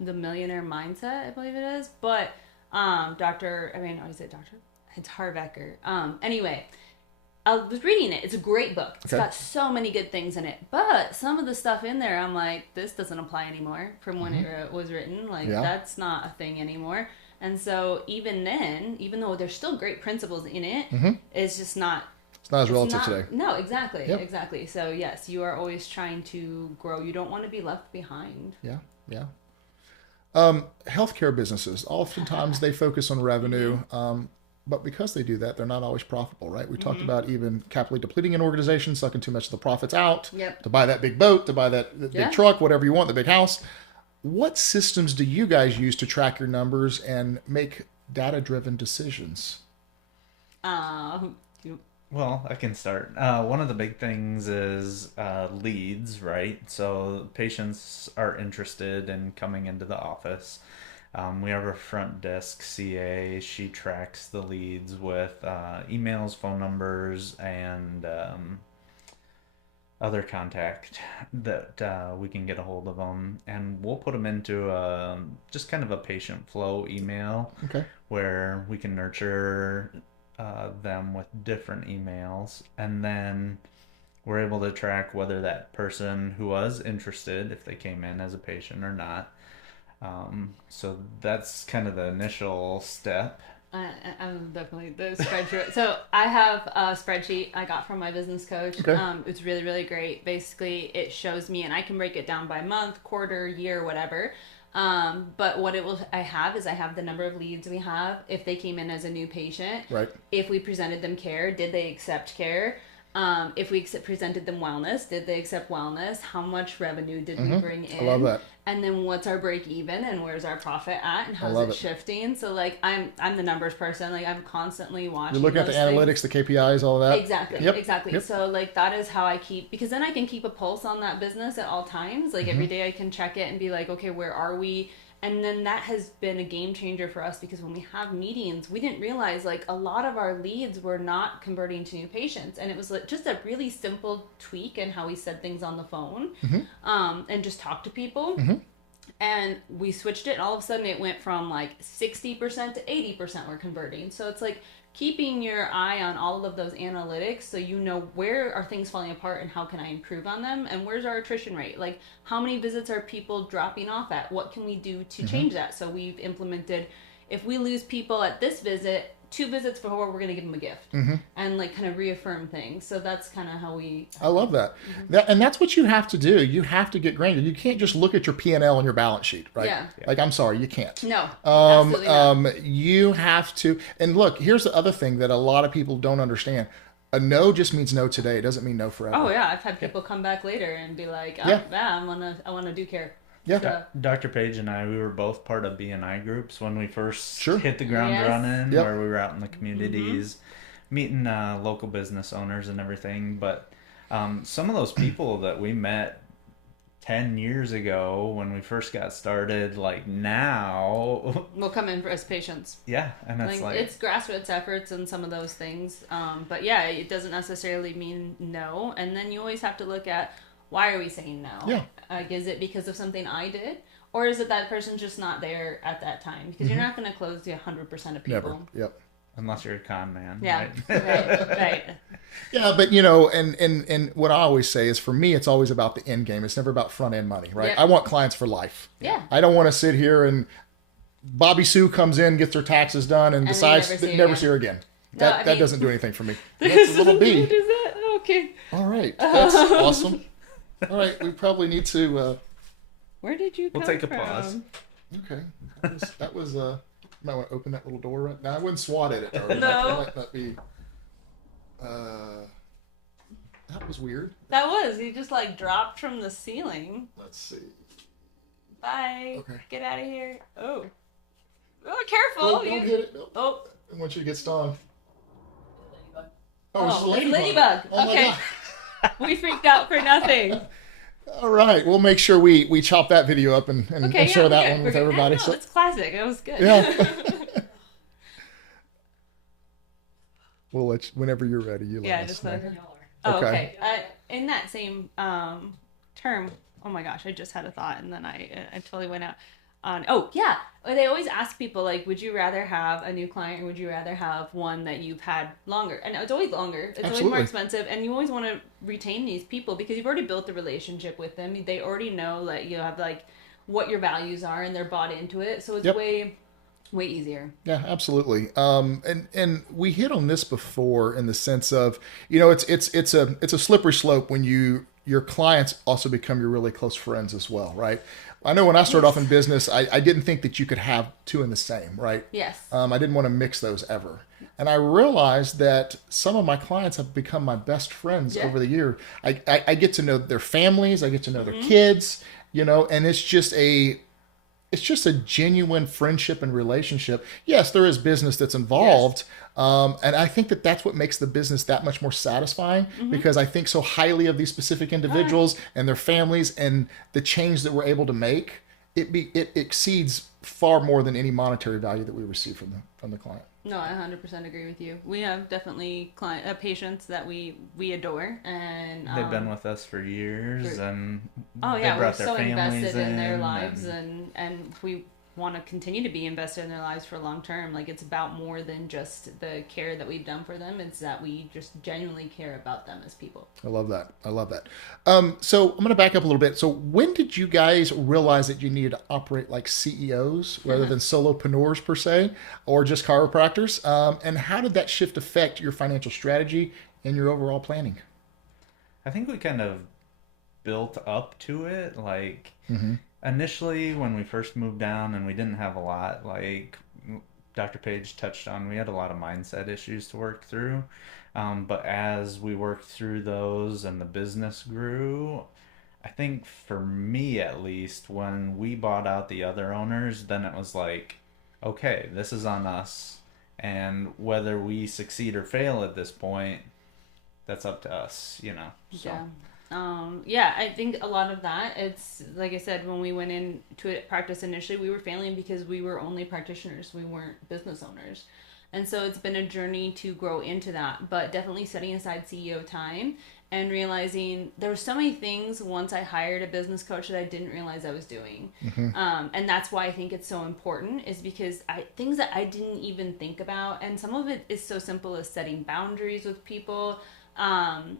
The Millionaire Mindset, I believe it is, but it's Harvecker. Anyway, I was reading it. It's a great book. It's got so many good things in it. But some of the stuff in there, I'm like, this doesn't apply anymore from when it was written. Like, that's not a thing anymore. And so even then, even though there's still great principles in it, it's just not... It's not as relative today. No, exactly. Yep. Exactly. So yes, you are always trying to grow. You don't want to be left behind. Yeah. Healthcare businesses, oftentimes they focus on revenue, but because they do that, they're not always profitable, right? We talked about even capitally depleting an organization, sucking too much of the profits out to buy that big boat, to buy that big truck, whatever you want, the big house. What systems do you guys use to track your numbers and make data-driven decisions? Well, I can start. One of the big things is leads, right? So patients are interested in coming into the office. We have our front desk CA. She tracks the leads with emails, phone numbers, and other contact that we can get a hold of them. And we'll put them into just kind of a patient flow email where we can nurture them with different emails, and then we're able to track whether that person who was interested, if they came in as a patient or not. So that's kind of the initial step. I'm definitely the spreadsheet. So I have a spreadsheet I got from my business coach. It's really, really great. Basically, it shows me, and I can break it down by month, quarter, year, whatever. But what I have the number of leads we have, if they came in as a new patient, if we presented them care, did they accept care? If we presented them wellness, did they accept wellness? How much revenue did we bring in? I love that. And then what's our break even and where's our profit at and how's it shifting? So like I'm the numbers person. Like I'm constantly watching. You're looking at the analytics, the KPIs, all of that. Exactly. So like that is how I keep, because then I can keep a pulse on that business at all times. Like every day I can check it and be like, okay, where are we? And then that has been a game changer for us, because when we have meetings, we didn't realize like a lot of our leads were not converting to new patients. And it was like just a really simple tweak in how we said things on the phone, and just talk to people. And we switched it, and all of a sudden it went from like 60% to 80% were converting. So it's like keeping your eye on all of those analytics so you know where are things falling apart and how can I improve on them, and where's our attrition rate, like how many visits are people dropping off at, what can we do to change that. So we've implemented, if we lose people at this visit, 2 visits before, we're going to give them a gift, and like kind of reaffirm things. So that's kind of how we... I love that. And that's what you have to do. You have to get grounded. You can't just look at your P&L and your balance sheet, right? Yeah. Like, I'm sorry, you can't. No, absolutely not. You have to, and look, here's the other thing that a lot of people don't understand. A no just means no today. It doesn't mean no forever. Oh yeah, I've had people come back later and be like, oh, I want to do care. Yeah. So, Dr. Paige and I, we were both part of BNI groups when we first hit the ground running, where we were out in the communities, meeting local business owners and everything. But some of those people that we met 10 years ago when we first got started, like now. We'll come in as patients. Yeah, and it's like it's grassroots efforts and some of those things. But yeah, it doesn't necessarily mean no. And then you always have to look at, why are we saying no? Yeah. Is it because of something I did? Or is it that person's just not there at that time? Because you're not going to close the 100% of people. Never. Yep. unless you're a con man. Yeah. Right? Right. Yeah, but you know, and what I always say is, for me, it's always about the end game. It's never about front end money, right? Yep. I want clients for life. Yeah. I don't want to sit here and Bobby Sue comes in, gets her taxes done, and decides to never see her again. That doesn't do anything for me. That's a little B. What is that? Okay. All right, that's awesome. All right, we probably need to. Where did you come from? We'll take a pause. Okay, that was. Might want to open that little door right now. I wouldn't swat at it. Though. No. That might not be. That was weird. That was. You just like dropped from the ceiling. Let's see. Bye. Okay. Get out of here. Oh. Oh, careful. Don't hit it. No. Oh. I want you to get stung. Oh, it's a it's ladybug. Oh Okay. my God. We freaked out for nothing. All right, we'll make sure we chop that video up and Okay, share that okay. one with We're good. everybody. No, So it's classic. It was good. yeah. We'll let you, whenever you're ready. You let Yeah, us just know. let Oh, Okay. okay. In that same term, oh my gosh, I just had a thought and then I totally went out. Oh yeah, they always ask people like, would you rather have a new client or would you rather have one that you've had longer? And it's always longer. It's always more Absolutely. expensive, and you always want to retain these people because you've already built the relationship with them. They already know that you have like what your values are, and they're bought into it. So it's Yep. way easier. Yeah, absolutely. And we hit on this before in the sense of, you know, it's a slippery slope when your clients also become your really close friends as well, right? I know when I started off in business, I didn't think that you could have two in the same, right? Yes. I didn't want to mix those ever. And I realized that some of my clients have become my best friends Yeah. over the year. I get to know their families, I get to know their kids, you know, and it's just a genuine friendship and relationship. Yes, there is business that's involved. And I think that that's what makes the business that much more satisfying because I think so highly of these specific individuals and their families, and the change that we're able to make, it exceeds far more than any monetary value that we receive from the client. No, I 100% agree with you. We have definitely patients that we adore, and They've been with us for years, and oh they yeah, we're brought their so families invested in their in, lives, and we want to continue to be invested in their lives for long term. Like, it's about more than just the care that we've done for them. It's that we just genuinely care about them as people. I love that. So I'm going to back up a little bit. So when did you guys realize that you needed to operate like CEOs rather than solopreneurs per se, or just chiropractors? And how did that shift affect your financial strategy and your overall planning? I think we kind of built up to it. Like, initially, when we first moved down and we didn't have a lot, like Dr. Paige touched on, we had a lot of mindset issues to work through. But as we worked through those and the business grew, I think for me at least, when we bought out the other owners, then it was like, okay, this is on us. And whether we succeed or fail at this point, that's up to us, you know. So. Yeah. Yeah, I think a lot of that, it's like I said, when we went into it practice initially, we were failing because we were only practitioners. We weren't business owners. And so it's been a journey to grow into that, but definitely setting aside CEO time and realizing there were so many things once I hired a business coach that I didn't realize I was doing. And that's why I think it's so important, is because things that I didn't even think about. And some of it is so simple as setting boundaries with people. And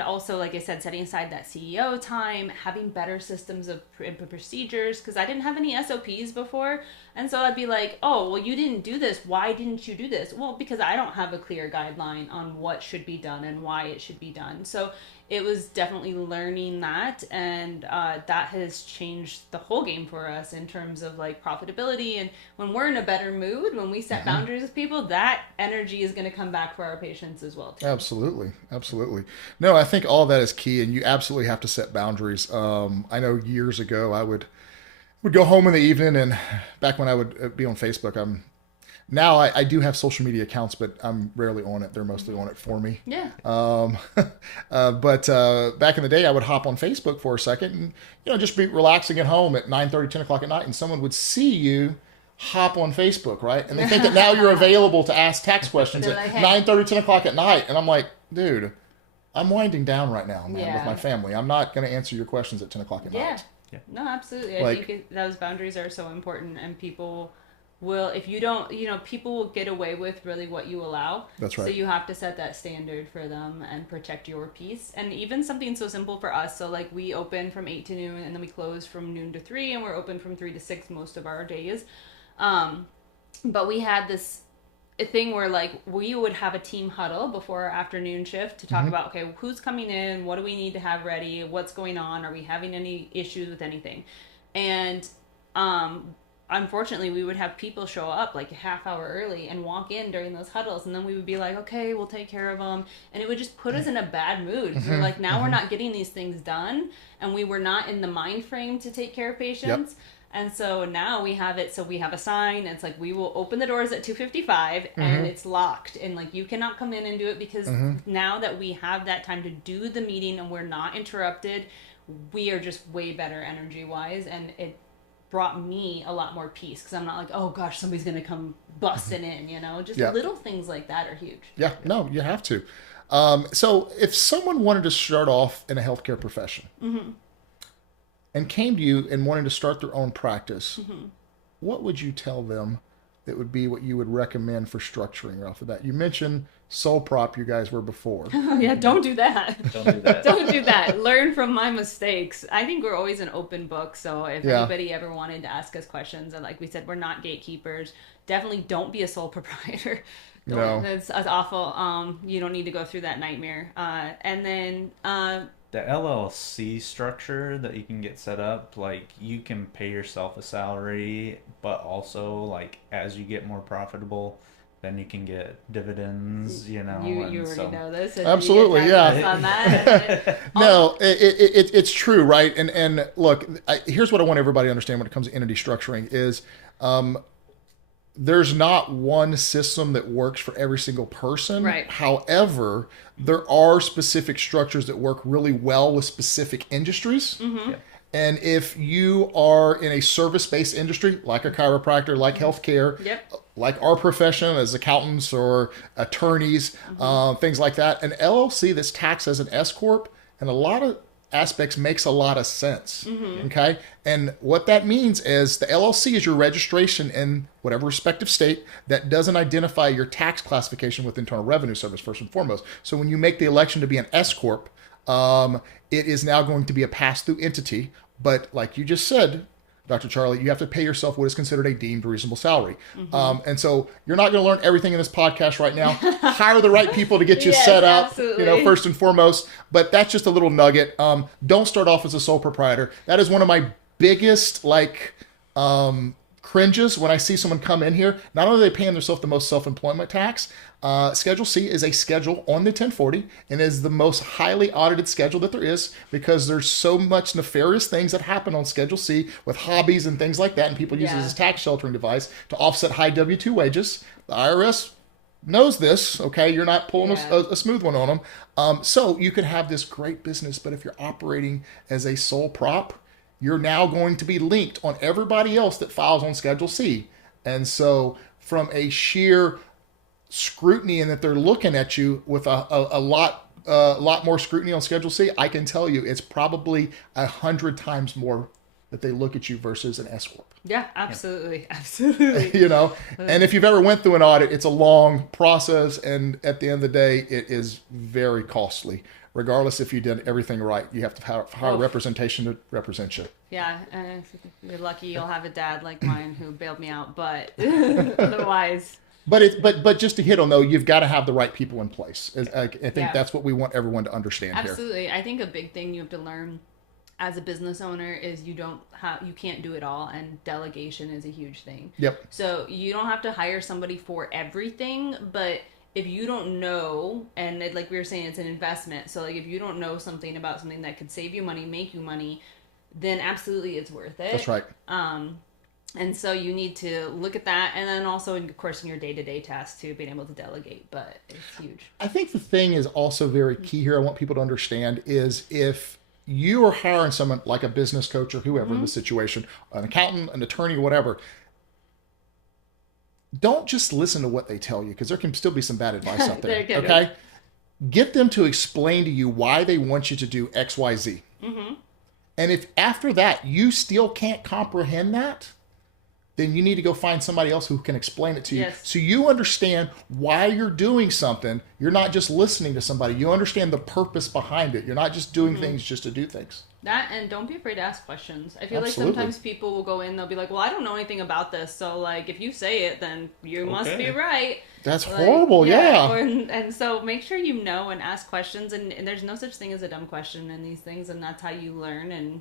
also, like I said, setting aside that CEO time, having better systems of procedures, because I didn't have any SOPs before. And so I'd be like, oh, well, you didn't do this. Why didn't you do this? Well, because I don't have a clear guideline on what should be done and why it should be done. So it was definitely learning that. And that has changed the whole game for us in terms of like profitability. And when we're in a better mood, when we set boundaries with people, that energy is going to come back for our patients as well, too. Absolutely. No, I think all that is key, and you absolutely have to set boundaries. I know years ago I would go home in the evening, and back when I would be on Facebook, I'm Now I do have social media accounts, but I'm rarely on it. They're mostly on it for me. Yeah. But back in the day, I would hop on Facebook for a second and, just be relaxing at home at 9:30, 10 o'clock at night, and someone would see you hop on Facebook, right? And they think that now you're available to ask tax questions at like, hey. 9:30, 10 o'clock at night. And I'm like, dude, I'm winding down right now, man, with my family. I'm not going to answer your questions at 10 o'clock at night. Yeah. No, absolutely. I think those boundaries are so important, and people will, if you don't, people will get away with really what you allow. That's right. So you have to set that standard for them and protect your peace. And even something so simple for us. So like we open from 8 to noon, and then we close from noon to 3, and we're open from 3 to 6 most of our days. But we had this thing where like we would have a team huddle before our afternoon shift to talk about, okay, who's coming in, what do we need to have ready, what's going on, are we having any issues with anything? And unfortunately we would have people show up like a half hour early and walk in during those huddles, and then we would be like, okay, we'll take care of them, and it would just put us in a bad mood. We're like, now we're not getting these things done, and we were not in the mind frame to take care of patients. And so now we have it, so we have a sign. It's like, we will open the doors at 2:55 and it's locked. And like, you cannot come in and do it, because now that we have that time to do the meeting and we're not interrupted, we are just way better energy wise. And it brought me a lot more peace, because I'm not like, oh gosh, somebody's going to come busting in, just little things like that are huge. Yeah, no, you have to. So if someone wanted to start off in a healthcare profession, and came to you and wanted to start their own practice, what would you tell them that would be what you would recommend for structuring off of that? You mentioned sole prop, you guys were before. Yeah, don't do that. Don't do that. Don't do that. Learn from my mistakes. I think we're always an open book. So if anybody ever wanted to ask us questions, and like we said, we're not gatekeepers. Definitely don't be a sole proprietor. No. That's awful. You don't need to go through that nightmare. And then the LLC structure that you can get set up, like you can pay yourself a salary, but also like as you get more profitable, then you can get dividends, You already know this. Absolutely, yeah. On that. No, it's true, right? And look, here's what I want everybody to understand when it comes to entity structuring is, there's not one system that works for every single person. Right. However, there are specific structures that work really well with specific industries. Yeah. And if you are in a service-based industry, like a chiropractor, like healthcare, like our profession as accountants or attorneys, things like that, an LLC that's taxed as an S corp, and a lot of aspects makes a lot of sense. Okay. And what that means is the LLC is your registration in whatever respective state that doesn't identify your tax classification with Internal Revenue Service, first and foremost. So when you make the election to be an S corp, it is now going to be a pass-through entity. But like you just said, Dr. Charlie, you have to pay yourself what is considered a deemed reasonable salary. And so you're not going to learn everything in this podcast right now. Hire the right people to get you set up, absolutely. First and foremost. But that's just a little nugget. Don't start off as a sole proprietor. That is one of my biggest, cringes when I see someone come in here. Not only are they paying themselves the most self-employment tax, Schedule C is a schedule on the 1040 and is the most highly audited schedule that there is, because there's so much nefarious things that happen on Schedule C with hobbies and things like that, and people use it as a tax sheltering device to offset high W-2 wages. The IRS knows this, okay? You're not pulling a smooth one on them. So you could have this great business, but if you're operating as a sole prop, you're now going to be linked on everybody else that files on Schedule C. And so from a sheer scrutiny, and that they're looking at you with a lot more scrutiny on Schedule C, I can tell you it's probably 100 times more that they look at you versus an S corp. Yeah, absolutely. Absolutely. And if you've ever went through an audit, it's a long process, and at the end of the day, it is very costly. Regardless if you did everything right, you have to hire representation to represent you. Yeah, and if you're lucky, you'll have a dad like mine who bailed me out, but otherwise. But just to hit on though, you've got to have the right people in place. I think that's what we want everyone to understand here. Absolutely. I think a big thing you have to learn as a business owner is you can't do it all, and delegation is a huge thing. Yep. So you don't have to hire somebody for everything, but if you don't know, and like we were saying, it's an investment. So like if you don't know something about something that could save you money, make you money, then absolutely it's worth it. That's right. And so you need to look at that, and then also, of course, in your day-to-day tasks too, being able to delegate. But it's huge. I think the thing is also very key here. I want people to understand is if you are hiring someone like a business coach or whoever in the situation, an accountant, an attorney, whatever, don't just listen to what they tell you, because there can still be some bad advice out there. Okay? Get them to explain to you why they want you to do X, Y, Z. And if after that you still can't comprehend that, then you need to go find somebody else who can explain it to you. So you understand why you're doing something. You're not just listening to somebody. You understand the purpose behind it. You're not just doing things just to do things. That, and don't be afraid to ask questions. I feel like sometimes people will go in, they'll be like, well, I don't know anything about this. So, like, if you say it, then you must be right. That's horrible, yeah. And so make sure you know and ask questions. And there's no such thing as a dumb question in these things. And that's how you learn. And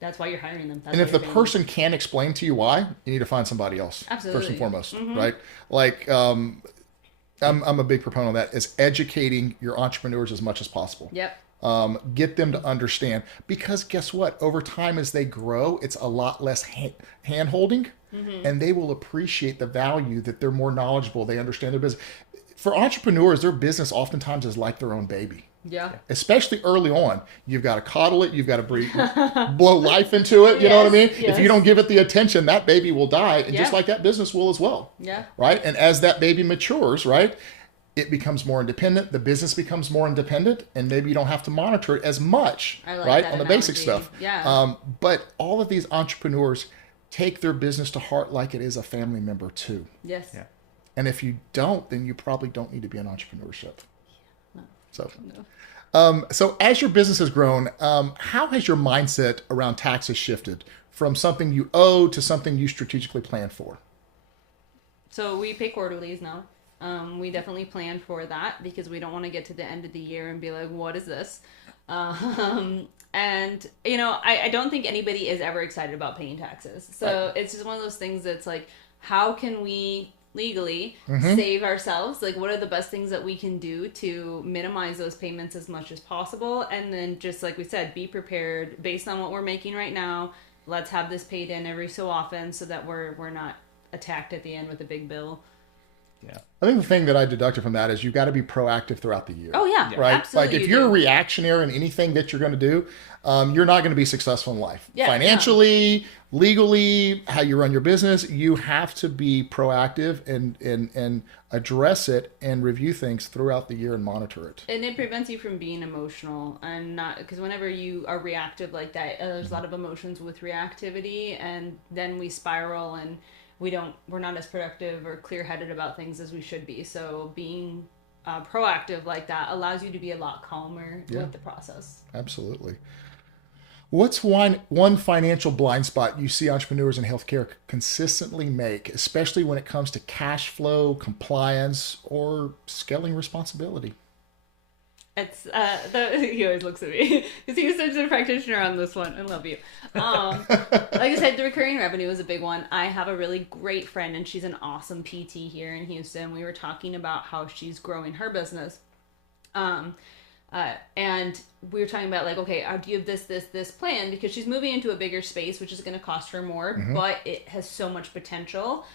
that's why you're hiring them. That's and if the person can't explain to you why, you need to find somebody else. Absolutely. First and foremost, right? Like, I'm a big proponent of that, is educating your entrepreneurs as much as possible. Get them to understand, because guess what? Over time, as they grow, it's a lot less hand holding, and they will appreciate the value that they're more knowledgeable. They understand their business. For entrepreneurs, their business oftentimes is like their own baby. Especially early on, you've got to coddle it. You've got to blow life into it. You know what I mean? If you don't give it the attention, that baby will die. And just like that business will as well. Right. And as that baby matures, right, it becomes more independent. The business becomes more independent, and maybe you don't have to monitor it as much, right, on the basic stuff. But all of these entrepreneurs take their business to heart like it is a family member too. And if you don't, then you probably don't need to be in entrepreneurship. So as your business has grown, how has your mindset around taxes shifted from something you owe to something you strategically plan for? So we pay quarterlies now. We definitely plan for that because we don't want to get to the end of the year and be like, what is this? And, you know, I don't think anybody is ever excited about paying taxes. So it's just one of those things that's like, how can we legally save ourselves? Like, what are the best things that we can do to minimize those payments as much as possible? And then just like we said, be prepared based on what we're making right now. Let's have this paid in every so often so that we're not attacked at the end with a big bill. I think the thing that I deducted from that is you got to be proactive throughout the year. Right? Absolutely, like if you're reactionary in anything that you're going to do, you're not going to be successful in life. Financially, legally, how you run your business, you have to be proactive and address it and review things throughout the year and monitor it. And it prevents you from being emotional, and not, because whenever you are reactive like that, there's a lot of emotions with reactivity, and then we spiral and we're not as productive or clear-headed about things as we should be. So being proactive like that allows you to be a lot calmer with the process. Absolutely. What's one financial blind spot you see entrepreneurs in healthcare consistently make, especially when it comes to cash flow, compliance, or scaling responsibility? It's he always looks at me because he's such a practitioner on this one. I love you. Like I said, the recurring revenue is a big one. I have a really great friend, and she's an awesome PT here in Houston. We were talking about how she's growing her business, and we were talking about like, okay, do you have this plan, because she's moving into a bigger space, which is going to cost her more, but it has so much potential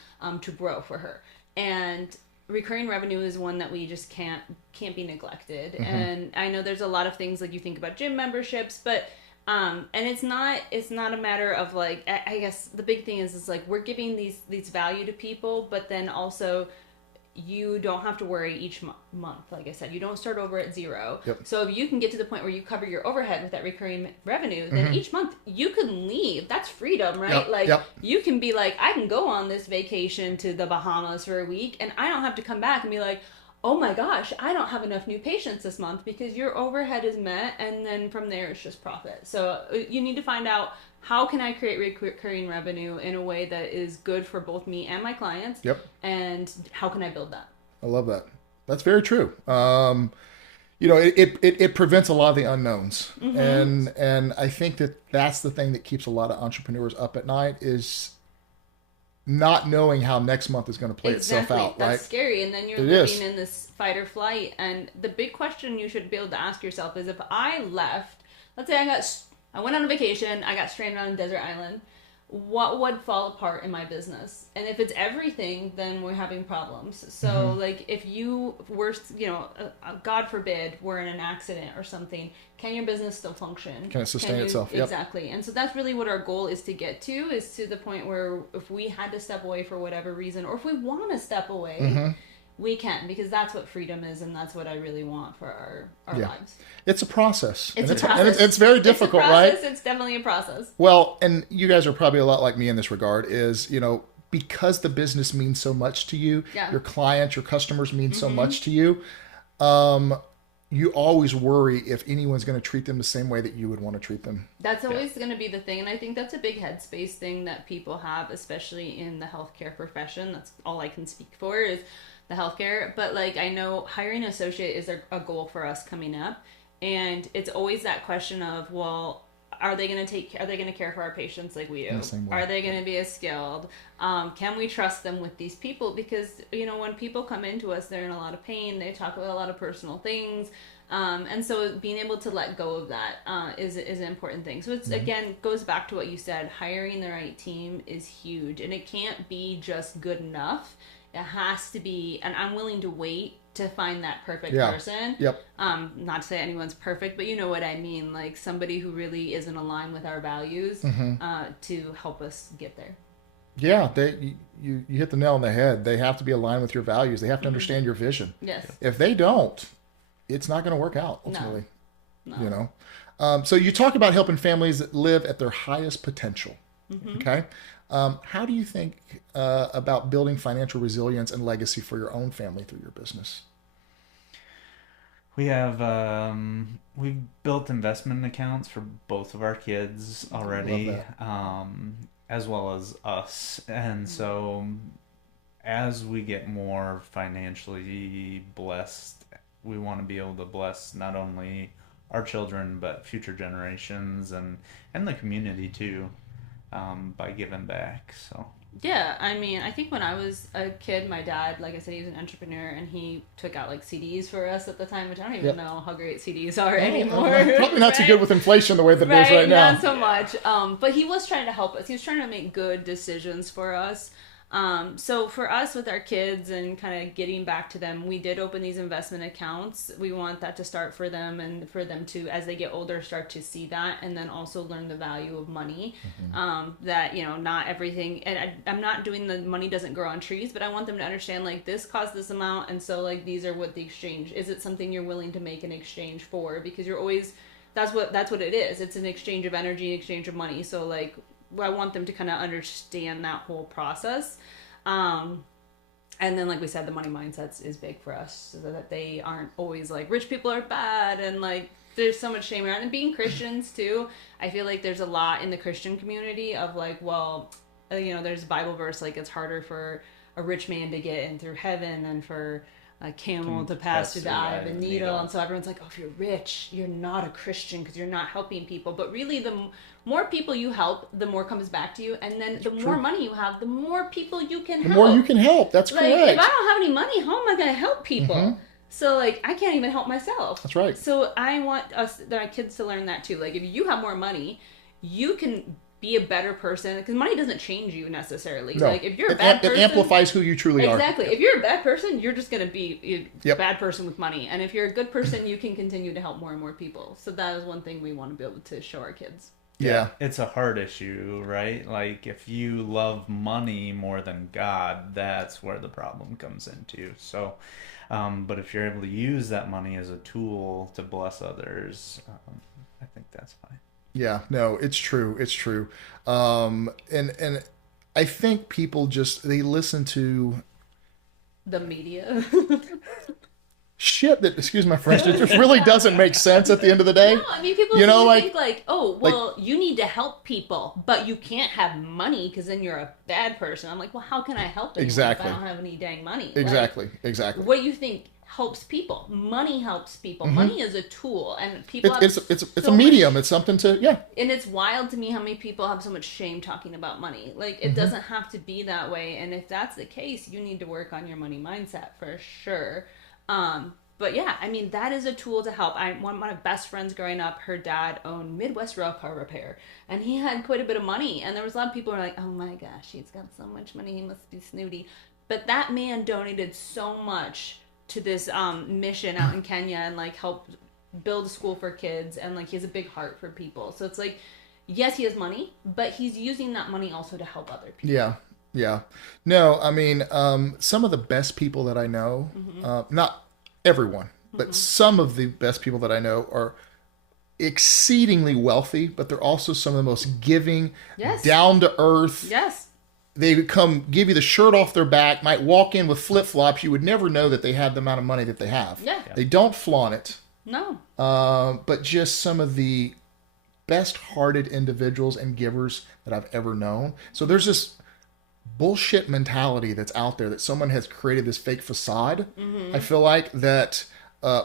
to grow for her. And recurring revenue is one that we just can't be neglected. And I know there's a lot of things, like you think about gym memberships, but and it's not a matter of like, I guess the big thing is like we're giving these value to people, but then also you don't have to worry each month. Like I said, you don't start over at zero. So if you can get to the point where you cover your overhead with that recurring revenue, then each month you can leave. That's freedom, right? You can be like, I can go on this vacation to the Bahamas for a week, and I don't have to come back and be like, oh my gosh, I don't have enough new patients this month, because your overhead is met, and then from there it's just profit. So you need to find out, how can I create recurring revenue in a way that is good for both me and my clients? And how can I build that? I love that. That's very true. You know, it prevents a lot of the unknowns. And I think that's the thing that keeps a lot of entrepreneurs up at night, is not knowing how next month is going to play itself out. That's scary. And then you're living in this fight or flight. And the big question you should be able to ask yourself is, if I left, let's say I went on a vacation, I got stranded on a desert island. what would fall apart in my business? And if it's everything, then we're having problems. So like if you were, God forbid, we're in an accident or something, can your business still function? Can it sustain itself? Yep. Exactly. And so that's really what our goal is to get to, is to the point where if we had to step away for whatever reason, or if we want to step away, we can, because that's what freedom is, and that's what I really want for our lives. It's a process. It's and a process. And it's very difficult, it's a process, right? It's definitely a process. Well, and you guys are probably a lot like me in this regard, is, because the business means so much to you, your clients, your customers mean so much to you, you always worry if anyone's going to treat them the same way that you would want to treat them. That's always going to be the thing, and I think that's a big headspace thing that people have, especially in the healthcare profession. That's all I can speak for, is the healthcare. But like, I know hiring an associate is a goal for us coming up, and it's always that question of, well, are they going to care for our patients like we do? Are they going to be as skilled? Can we trust them with these people? Because, when people come into us, they're in a lot of pain. They talk about a lot of personal things. And so being able to let go of that is an important thing. So it's, again, goes back to what you said. Hiring the right team is huge. And it can't be just good enough. It has to be, and I'm willing to wait to find that perfect person. Yep. Not to say anyone's perfect, but you know what I mean. Like somebody who really is in line with our values to help us get there. Yeah, you hit the nail on the head. They have to be aligned with your values. They have to understand your vision. Yes. If they don't, it's not going to work out ultimately. No. So you talk about helping families live at their highest potential. Okay. How do you think about building financial resilience and legacy for your own family through your business? We have we've built investment accounts for both of our kids already, as well as us. And so as we get more financially blessed, we want to be able to bless not only our children but future generations and the community too, by giving back. So yeah, I mean, I think when I was a kid, my dad, like I said, he was an entrepreneur, and he took out like CDs for us at the time, which I don't even know how great CDs are anymore. Probably not too good with inflation the way that it is right now. Not so much. But he was trying to help us. He was trying to make good decisions for us. So for us with our kids and kind of getting back to them, we did open these investment accounts. We want that to start for them, and for them to, as they get older, start to see that, and then also learn the value of money. That, not everything, and I'm not doing the money doesn't grow on trees, but I want them to understand, like, this costs this amount, and so like these are what the exchange, is it something you're willing to make an exchange for? Because you're always, that's what it is. It's an exchange of energy, exchange of money. So like, I want them to kind of understand that whole process. And then, like we said, the money mindset is big for us, so that they aren't always like, rich people are bad, and like there's so much shame around. And being Christians too, I feel like there's a lot in the Christian community of like, well, there's a Bible verse, like it's harder for a rich man to get in through heaven than for a camel to pass through the eye of a needle. And so everyone's like, oh, if you're rich, you're not a Christian because you're not helping people. But really, the more people you help, the more comes back to you. And then the more money you have, the more people you can help. The more you can help. That's like, correct. If I don't have any money, how am I going to help people? So, like, I can't even help myself. That's right. So I want our kids to learn that too. Like, if you have more money, you can be a better person, because money doesn't change you necessarily. No. Like, if you're a bad person, it amplifies who you truly are. Exactly. If you're a bad person, you're just going to be a bad person with money. And if you're a good person, you can continue to help more and more people. So that is one thing we want to be able to show our kids. Yeah. It's a hard issue, right? Like, if you love money more than God, that's where the problem comes into. So, but if you're able to use that money as a tool to bless others, I think that's fine. Yeah, no, it's true. It's true. And I think people they listen to the media. Shit that, excuse my French, it just really doesn't make sense at the end of the day. No, I mean, people think like, oh, well, you need to help people, but you can't have money because then you're a bad person. I'm like, well, how can I help anyone if I don't have any dang money? Exactly. What do you think helps people? Money helps people. Money is a tool, and people it's a medium. It's something to, And it's wild to me how many people have so much shame talking about money. Like, it doesn't have to be that way, and if that's the case, you need to work on your money mindset for sure. But yeah, I mean, that is a tool to help. One of my best friends growing up, her dad owned Midwest Rail Car Repair, and he had quite a bit of money. And there was a lot of people who were like, oh my gosh, he's got so much money, he must be snooty. But that man donated so much to this mission out in Kenya and like helped build a school for kids, and like he has a big heart for people. So it's like, yes, he has money, but he's using that money also to help other people. Yeah. Yeah. No, I mean, some of the best people that I know, not everyone, but some of the best people that I know are exceedingly wealthy, but they're also some of the most giving, Yes. down to earth. Yes. They come give you the shirt off their back, might walk in with flip flops. You would never know that they have the amount of money that they have. Yeah. They don't flaunt it. No. But just some of the best hearted individuals and givers that I've ever known. So there's this bullshit mentality that's out there that someone has created this fake facade. I feel like that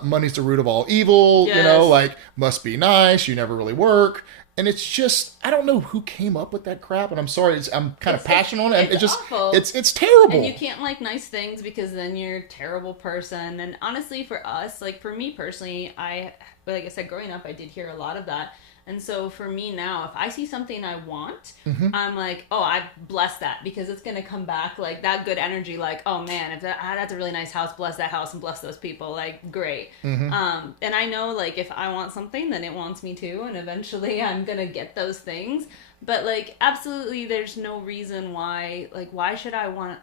money's the root of all evil, you know, Yes. like must be nice, you never really work. And it's just, I don't know who came up with that crap, and I'm sorry, I'm kind of passionate on it. it's awful. It's terrible. And you can't like nice things because then you're a terrible person. And honestly, for us, like for me personally, like I said, growing up, I did hear a lot of that. And so for me now, if I see something I want, I'm like, oh, I bless that, because it's going to come back like that good energy. Like, oh man, if that's a really nice house, bless that house and bless those people. Like, great. And I know like if I want something, then it wants me too. And eventually I'm going to get those things. But like, absolutely, there's no reason why, like, why should I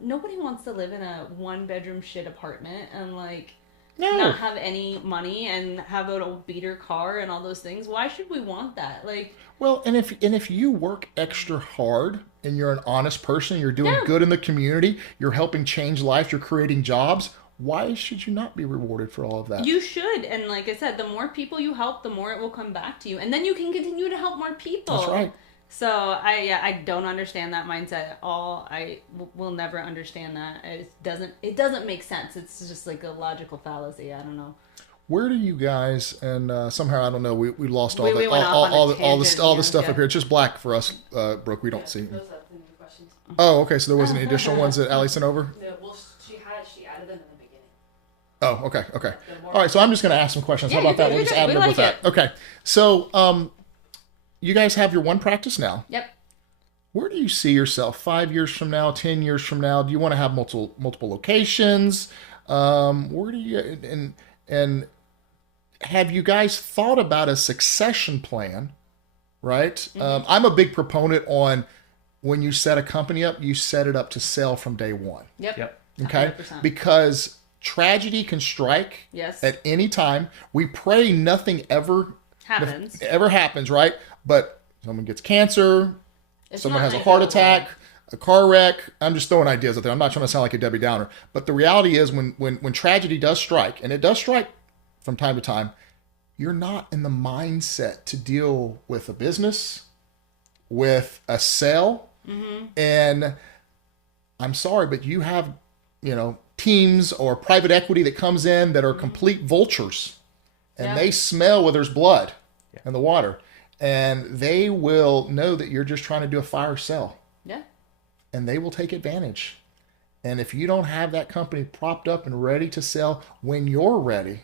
nobody wants to live in a 1-bedroom shit apartment and like, not have any money and have an old beater car and all those things. Why should we want that? Like, well, and if you work extra hard and you're an honest person, you're doing good in the community, you're helping change life, you're creating jobs, why should you not be rewarded for all of that? you should. And like I said, the more people you help, the more it will come back to you, and then you can continue to help more people. That's right. So I don't understand that mindset at all. Will never understand that. It doesn't make sense. It's just like a logical fallacy. I don't know. Where do you guys, and somehow I don't know, we lost all We the went off on a tangent, all the yeah, stuff yeah. up here. It's just black for us, Brooke. We don't see. Those are the new questions. Oh, okay. So there wasn't any additional ones that Allie sent over. No, well, she added them in the beginning. Oh, okay. All right. So I'm just going to ask some questions. How Yeah, about that? you're We'll good, just you're add good. them We with like that. Okay. So you guys have your one practice now. Yep. Where do you see yourself 5 years from now, 10 years from now? Do you want to have multiple locations? Where do you and have you guys thought about a succession plan? Right. I'm a big proponent on when you set a company up, you set it up to sell from day one. Yep. Okay. 100%. Because tragedy can strike Yes. at any time. We pray nothing ever Happens. right? But someone gets cancer. It's Someone not has a nice heart at all. attack, a car wreck. I'm just throwing ideas out there. I'm not trying to sound like a Debbie Downer. But the reality is when tragedy does strike, and it does strike from time to time, you're not in the mindset to deal with a business, with a sale. And I'm sorry, but you have, teams or private equity that comes in that are complete vultures. And they smell where there's blood in the water. And they will know that you're just trying to do a fire sale. Yeah. And they will take advantage. And if you don't have that company propped up and ready to sell when you're ready,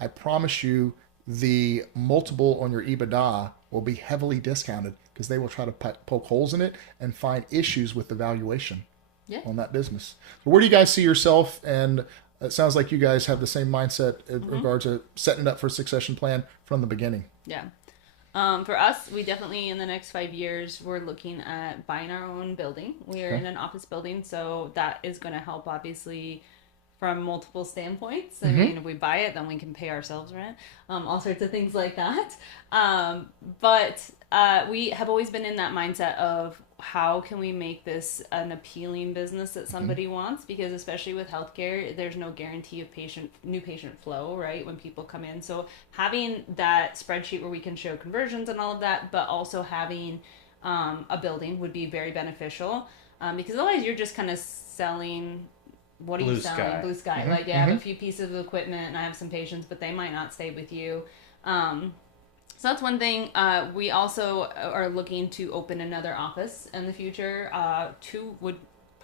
I promise you the multiple on your EBITDA will be heavily discounted because they will try to poke holes in it and find issues with the valuation on that business. So where do you guys see yourself? And it sounds like you guys have the same mindset in regards to setting it up for a succession plan from the beginning. Yeah. For us, we definitely, in the next 5 years, we're looking at buying our own building. We are in an office building, so that is going to help, obviously, from multiple standpoints. I mean, if we buy it, then we can pay ourselves rent, all sorts of things like that. But we have always been in that mindset of how can we make this an appealing business that somebody wants, because especially with healthcare, there's no guarantee of new patient flow, right, when people come in. So having that spreadsheet where we can show conversions and all of that, but also having a building would be very beneficial, because otherwise you're just kind of selling, what are you selling? Blue sky. Like, I have a few pieces of equipment and I have some patients, but they might not stay with you. So that's one thing. We also are looking to open another office in the future. 2 would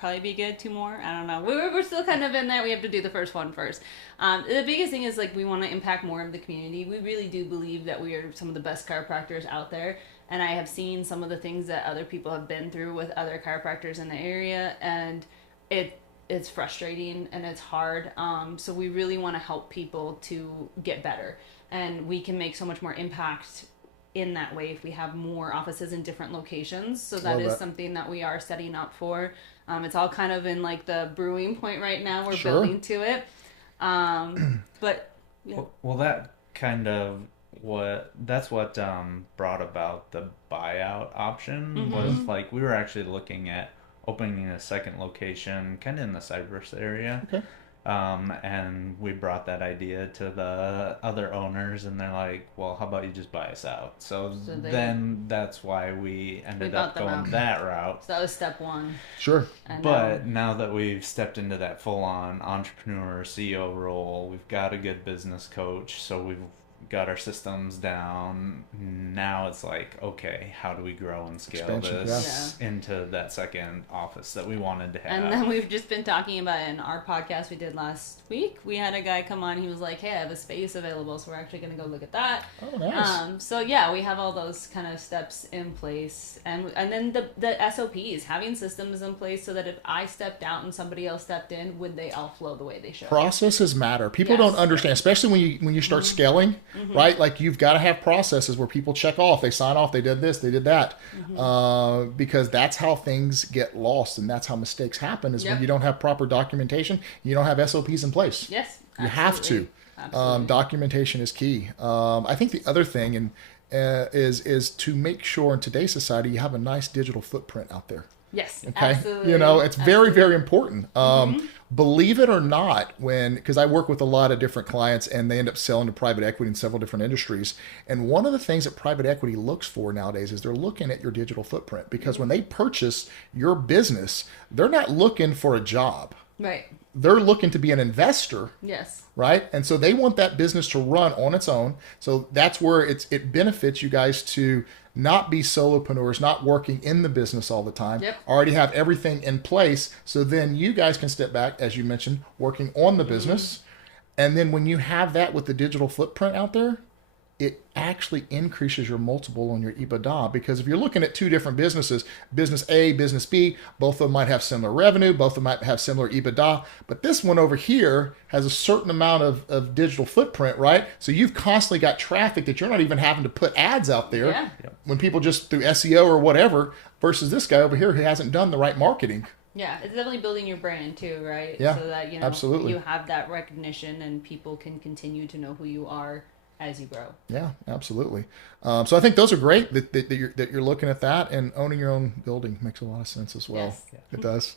probably be good. 2 more. I don't know. We're still kind of in that. We have to do the first one first. The biggest thing is like we want to impact more of the community. We really do believe that we are some of the best chiropractors out there. And I have seen some of the things that other people have been through with other chiropractors in the area, and it's frustrating and it's hard. So we really want to help people to get better, and we can make so much more impact in that way if we have more offices in different locations. So that is something that we are setting up for. It's all kind of in like the brewing point right now. We're building to it. But yeah. Well, that kind of that's what brought about the buyout option. Was like we were actually looking at opening a second location kind of in the Cypress area. Okay. And we brought that idea to the other owners, and they're like, well, how about you just buy us out? So then that's why we ended up going that route. So that was step 1. Sure. But now that we've stepped into that full-on entrepreneur CEO role, we've got a good business coach, so we've got our systems down. Now it's like, okay, how do we grow and scale Expansion, this into that second office that we wanted to have? And then we've just been talking about it in our podcast we did last week. We had a guy come on. He was like, hey, I have a space available, so we're actually going to go look at that. Oh, nice. So yeah, we have all those kind of steps in place. And then the SOPs, having systems in place so that if I stepped out and somebody else stepped in, would they all flow the way they should? Processes matter. People don't understand, especially when you start scaling, right? Like you've got to have processes where people check off, they sign off, they did this, they did that, because that's how things get lost, and that's how mistakes happen. Is when you don't have proper documentation, you don't have SOPs in place. Yes, you have to. Documentation is key. I think the other thing is to make sure in today's society you have a nice digital footprint out there. Yes, okay. Absolutely. It's very, very important. Believe it or not, because I work with a lot of different clients and they end up selling to private equity in several different industries. And one of the things that private equity looks for nowadays is they're looking at your digital footprint, because when they purchase your business, they're not looking for a job. Right. They're looking to be an investor. Yes. Right. And so they want that business to run on its own. So that's where it benefits you guys to not be solopreneurs, not working in the business all the time. Yep. Already have everything in place. So then you guys can step back, as you mentioned, working on the business. And then when you have that with the digital footprint out there, it actually increases your multiple on your EBITDA. Because if you're looking at 2 different businesses, business A, business B, both of them might have similar revenue, both of them might have similar EBITDA, but this one over here has a certain amount of digital footprint, right? So you've constantly got traffic that you're not even having to put ads out there when people just through SEO or whatever, versus this guy over here who hasn't done the right marketing. Yeah, it's definitely building your brand too, right? Yeah, so that absolutely. You have that recognition and people can continue to know who you are as you grow. Yeah, absolutely. So I think those are great that you're looking at that, and owning your own building makes a lot of sense as well. Yes. It does.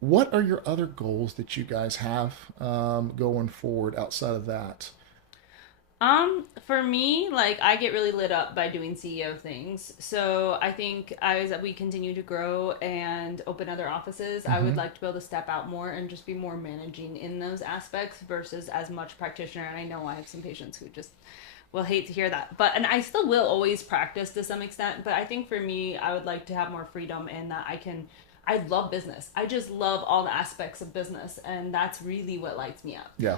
What are your other goals that you guys have going forward outside of that? For me, like I get really lit up by doing CEO things. So I think as we continue to grow and open other offices, I would like to be able to step out more and just be more managing in those aspects versus as much practitioner. And I know I have some patients who just will hate to hear that, and I still will always practice to some extent. But I think for me, I would like to have more freedom in that I love business. I just love all the aspects of business, and that's really what lights me up. Yeah.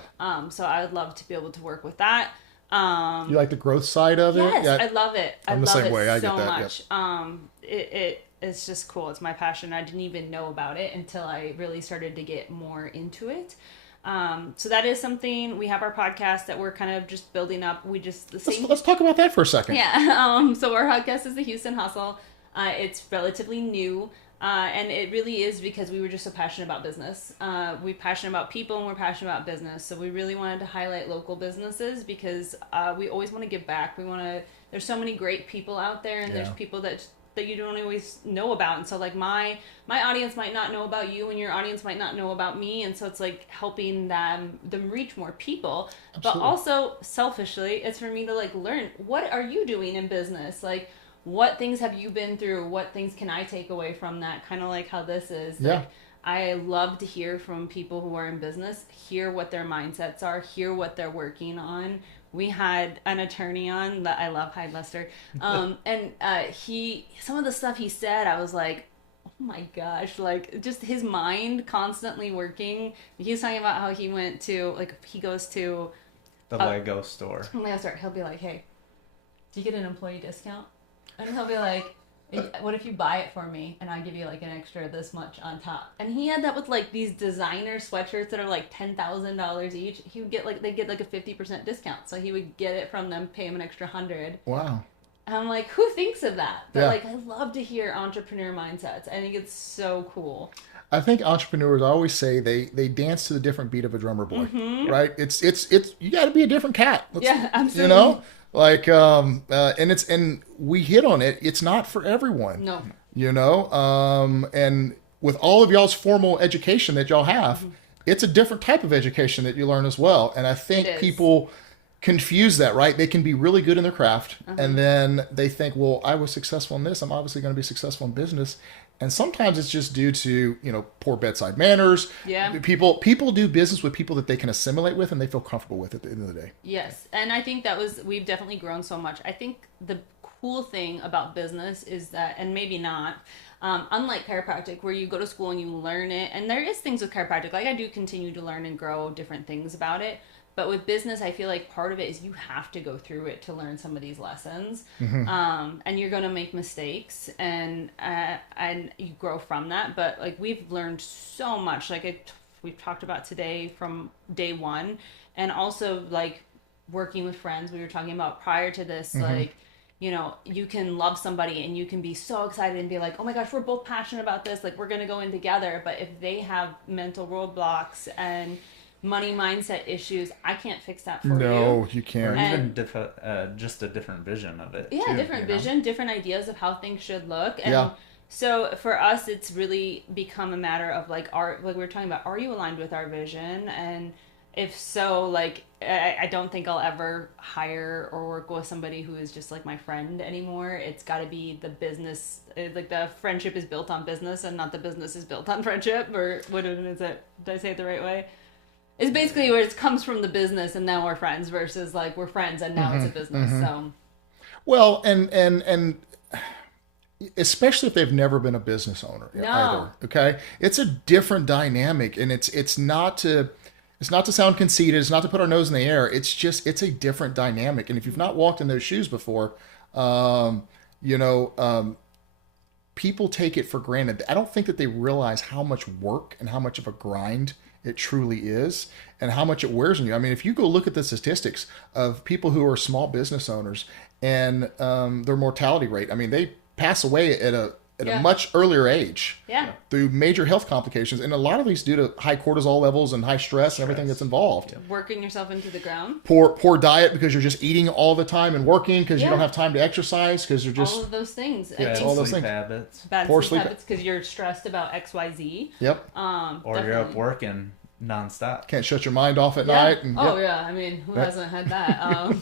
So I would love to be able to work with that. You like the growth side of it? Yes, Yeah. I love it. I'm the same way. I get that. Much. Yep. It's just cool. It's my passion. I didn't even know about it until I really started to get more into it. So that is something. We have our podcast that we're kind of just building up. Let's talk about that for a second. Yeah. So our podcast is the Houston Hustle. It's relatively new. And it really is because we were just so passionate about business. We're passionate about people and we're passionate about business. So we really wanted to highlight local businesses because we always want to give back. There's so many great people out there, and there's people that you don't always know about. And so like my audience might not know about you, and your audience might not know about me. And so it's like helping them reach more people. Absolutely. But also selfishly, it's for me to like learn, what are you doing in business? Like, what things have you been through? What things can I take away from that? Kind of like how this is. Yeah. Like, I love to hear from people who are in business, hear what their mindsets are, hear what they're working on. We had an attorney on that I love, hi Lester. And some of the stuff he said, I was like, oh my gosh, like just his mind constantly working. He was talking about how he went to, like, he goes to The Lego store. He'll be like, hey, do you get an employee discount? And he'll be like, what if you buy it for me and I give you like an extra this much on top? And he had that with like these designer sweatshirts that are like $10,000 each. He would get like, they get like a 50% discount. So he would get it from them, pay him an extra 100. Wow. And I'm like, who thinks of that? But Yeah. like, I love to hear entrepreneur mindsets. I think it's so cool. I think entrepreneurs, I always say they dance to the different beat of a drummer boy, right? It's you got to be a different cat. Yeah, absolutely. You know, like and we hit on it. It's not for everyone. No. You know, and with all of y'all's formal education that y'all have, it's a different type of education that you learn as well. And I think It is. people confuse that, right? They can be really good in their craft, and then they think, well, I was successful in this, I'm obviously going to be successful in business. And sometimes it's just due to, you know, poor bedside manners. Yeah. People do business with people that they can assimilate with and they feel comfortable with at the end of the day. Yes. And I think we've definitely grown so much. I think the cool thing about business is that, and maybe not, unlike chiropractic, where you go to school and you learn it, and there is things with chiropractic, like I do continue to learn and grow different things about it. But with business, I feel like part of it is you have to go through it to learn some of these lessons. And you're going to make mistakes and you grow from that. But like we've learned so much, like we've talked about today from day one, and also like working with friends. We were talking about prior to this, like, you know, you can love somebody and you can be so excited and be like, oh my gosh, we're both passionate about this. Like we're going to go in together. But if they have mental roadblocks and money mindset issues, I can't fix that for you. No, you Or can't. even just a different vision of it. Yeah, too, different you know? vision, different ideas of how things should look. And Yeah. so for us, it's really become a matter of like, like we were talking about, are you aligned with our vision? And if so, like, I don't think I'll ever hire or work with somebody who is just like my friend anymore. It's got to be the business, like the friendship is built on business and not the business is built on friendship. Or what is it? Did I say it the right way? It's basically where it comes from the business and now we're friends versus like we're friends and now it's a business. So, Well, and especially if they've never been a business owner No. either. Okay, it's a different dynamic, and it's not to sound conceited. It's not to put our nose in the air. It's a different dynamic, and if you've not walked in those shoes before, people take it for granted. I don't think that they realize how much work and how much of a grind it truly is and how much it wears on you. I mean, if you go look at the statistics of people who are small business owners and their mortality rate, I mean, they pass away at a Yeah. much earlier age yeah. through major health complications. And a lot of these due to high cortisol levels and high stress and everything that's involved. Working yourself into the ground. Poor diet because you're just eating all the time and working because you Yeah. don't have time to exercise because you're just, All of those things. I Yeah, think all those sleep things. habits. bad Poor sleep sleep. habits because you're stressed about XYZ. yep, Or you're up working nonstop. can't shut your mind off at Yeah. night. And Oh yep. yeah, I mean, who hasn't had that?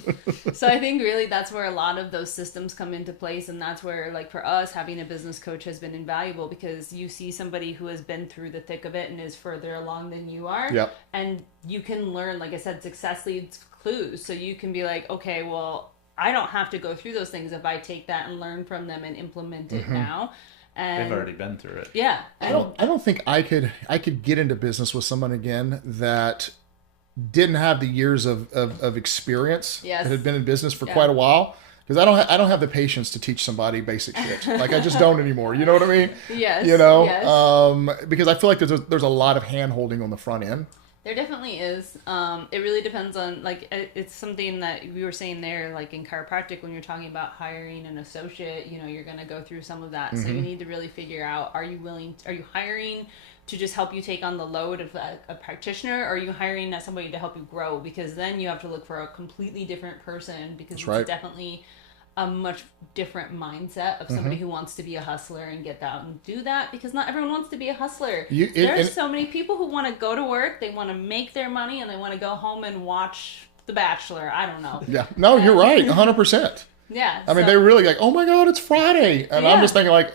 So I think really that's where a lot of those systems come into place, and that's where, like for us, having a business coach has been invaluable because you see somebody who has been through the thick of it and is further along than you are, Yep. and you can learn. Like I said, success leads clues, so you can be like, okay, well, I don't have to go through those things if I take that and learn from them and implement it now. And They've already been through it. yeah, I don't think I could get into business with someone again that didn't have the years of experience Yes. that had been in business for Yeah. quite a while. Because I don't have the patience to teach somebody basic shit. Like I just don't anymore. You know what I mean? Yes, You know, yes. because I feel like there's a lot of hand holding on the front end. There definitely is. It really depends on, like, it's something that we were saying there, like in chiropractic, when you're talking about hiring an associate, you know, you're going to go through some of that. So you need to really figure out, are you hiring to just help you take on the load of a practitioner, or are you hiring as somebody to help you grow? Because then you have to look for a completely different person, because That's right. it's definitely a much different mindset of somebody who wants to be a hustler and get out and do that, because not everyone wants to be a hustler. There's so many people who want to go to work, they want to make their money, and they want to go home and watch The Bachelor. I don't know. Yeah. No, you're right. 100%. Yeah. I mean, they're really like, oh my God, it's Friday. And I'm Yeah. just thinking like,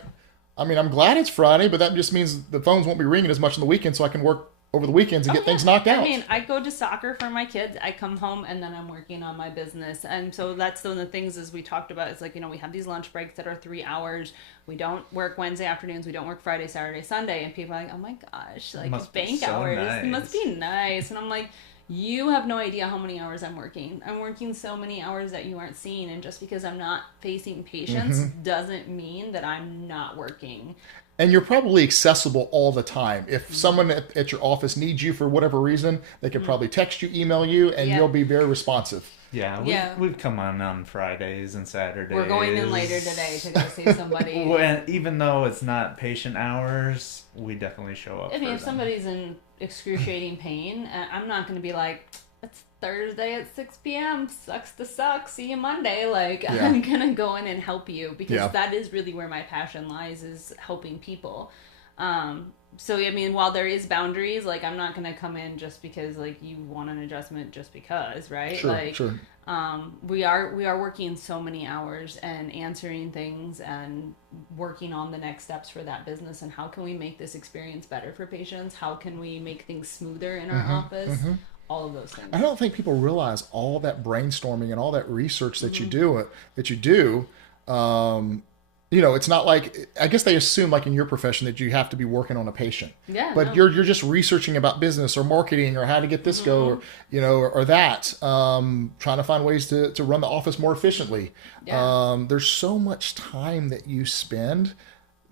I mean, I'm glad it's Friday, but that just means the phones won't be ringing as much on the weekend, so I can work over the weekends and get things knocked out. I mean, I go to soccer for my kids. I come home and then I'm working on my business. And so that's one of the things as we talked about. It's like, you know, we have these lunch breaks that are 3 hours. We don't work Wednesday afternoons. We don't work Friday, Saturday, Sunday. And people are like, oh my gosh, like bank hours. Nice. It must be nice. And I'm like, you have no idea how many hours I'm working. I'm working so many hours that you aren't seeing. And just because I'm not facing patients doesn't mean that I'm not working. And you're probably accessible all the time. If someone at your office needs you for whatever reason, they could probably text you, email you, and you'll be very responsive. Yeah, we've come on Fridays and Saturdays. We're going in later today to go see somebody. Even though it's not patient hours, we definitely show up. I mean, if somebody's in excruciating pain, I'm not going to be like, it's Thursday at 6 p.m. Sucks to suck. See you Monday. Like, I'm going to go in and help you because that is really where my passion lies, is helping people. So, I mean, while there is boundaries, like, I'm not going to come in just because, like, you want an adjustment just because, right? Sure. We are working so many hours and answering things and working on the next steps for that business and how can we make this experience better for patients? How can we make things smoother in our office? All of those things. I don't think people realize all that brainstorming and all that research that you do. You know, it's not like, I guess they assume like in your profession that you have to be working on a patient. Yeah. But you're just researching about business or marketing or how to get this go or, you know, or that. Trying to find ways to run the office more efficiently. Yeah. There's so much time that you spend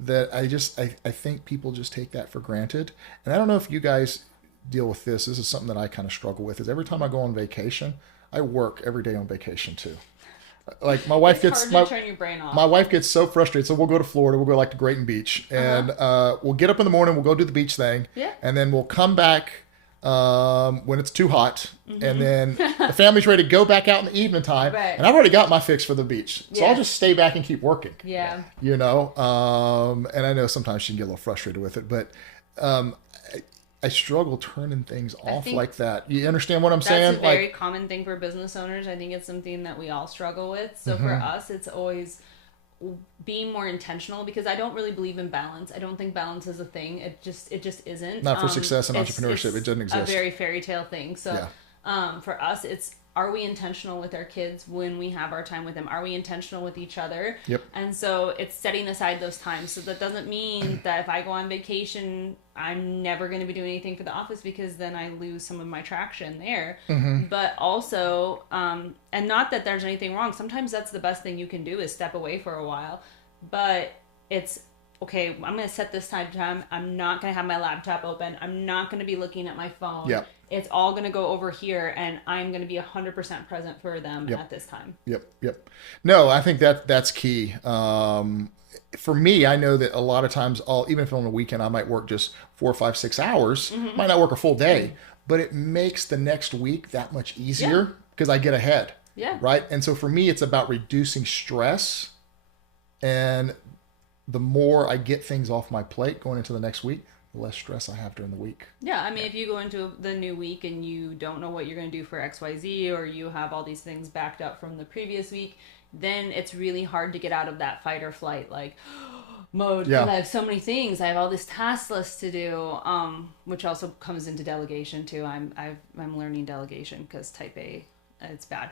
that I think people just take that for granted. And I don't know if you guys deal with this. This is something that I kind of struggle with, is every time I go on vacation, I work every day on vacation too. Like my wife gets turn your brain off. My wife gets so frustrated. So we'll go to Florida, we'll go like to Grayton Beach, and we'll get up in the morning, we'll go do the beach thing, and then we'll come back when it's too hot, and then the family's ready to go back out in the evening time, and I've already got my fix for the beach, so I'll just stay back and keep working. Yeah, you know, and I know sometimes she can get a little frustrated with it, but I struggle turning things off like that. You understand what I'm saying? That's a very common thing for business owners. I think it's something that we all struggle with. So for us, it's always being more intentional, because I don't really believe in balance. I don't think balance is a thing. It just isn't. Not for success and entrepreneurship. It doesn't exist. A very fairy tale thing. So for us, it's, are we intentional with our kids when we have our time with them? Are we intentional with each other? Yep. And so it's setting aside those times. So that doesn't mean that if I go on vacation, I'm never going to be doing anything for the office, because then I lose some of my traction there. But also, and not that there's anything wrong. Sometimes that's the best thing you can do, is step away for a while. But it's, okay, I'm going to set this time. I'm not going to have my laptop open. I'm not going to be looking at my phone. Yep. It's all going to go over here, and I'm going to be 100% present for them at this time. Yep. No, I think that's key. For me, I know that a lot of times, even if on a weekend, I might work just 4, 5, 6 hours, might not work a full day, but it makes the next week that much easier because I get ahead. Yeah. Right. And so for me, it's about reducing stress, and the more I get things off my plate going into the next week, the less stress I have during the week. Yeah, I mean, if you go into the new week and you don't know what you're going to do for XYZ, or you have all these things backed up from the previous week, then it's really hard to get out of that fight or flight, like, mode. Yeah. I have so many things. I have all this task list to do, which also comes into delegation too. I'm learning delegation because type A, it's bad.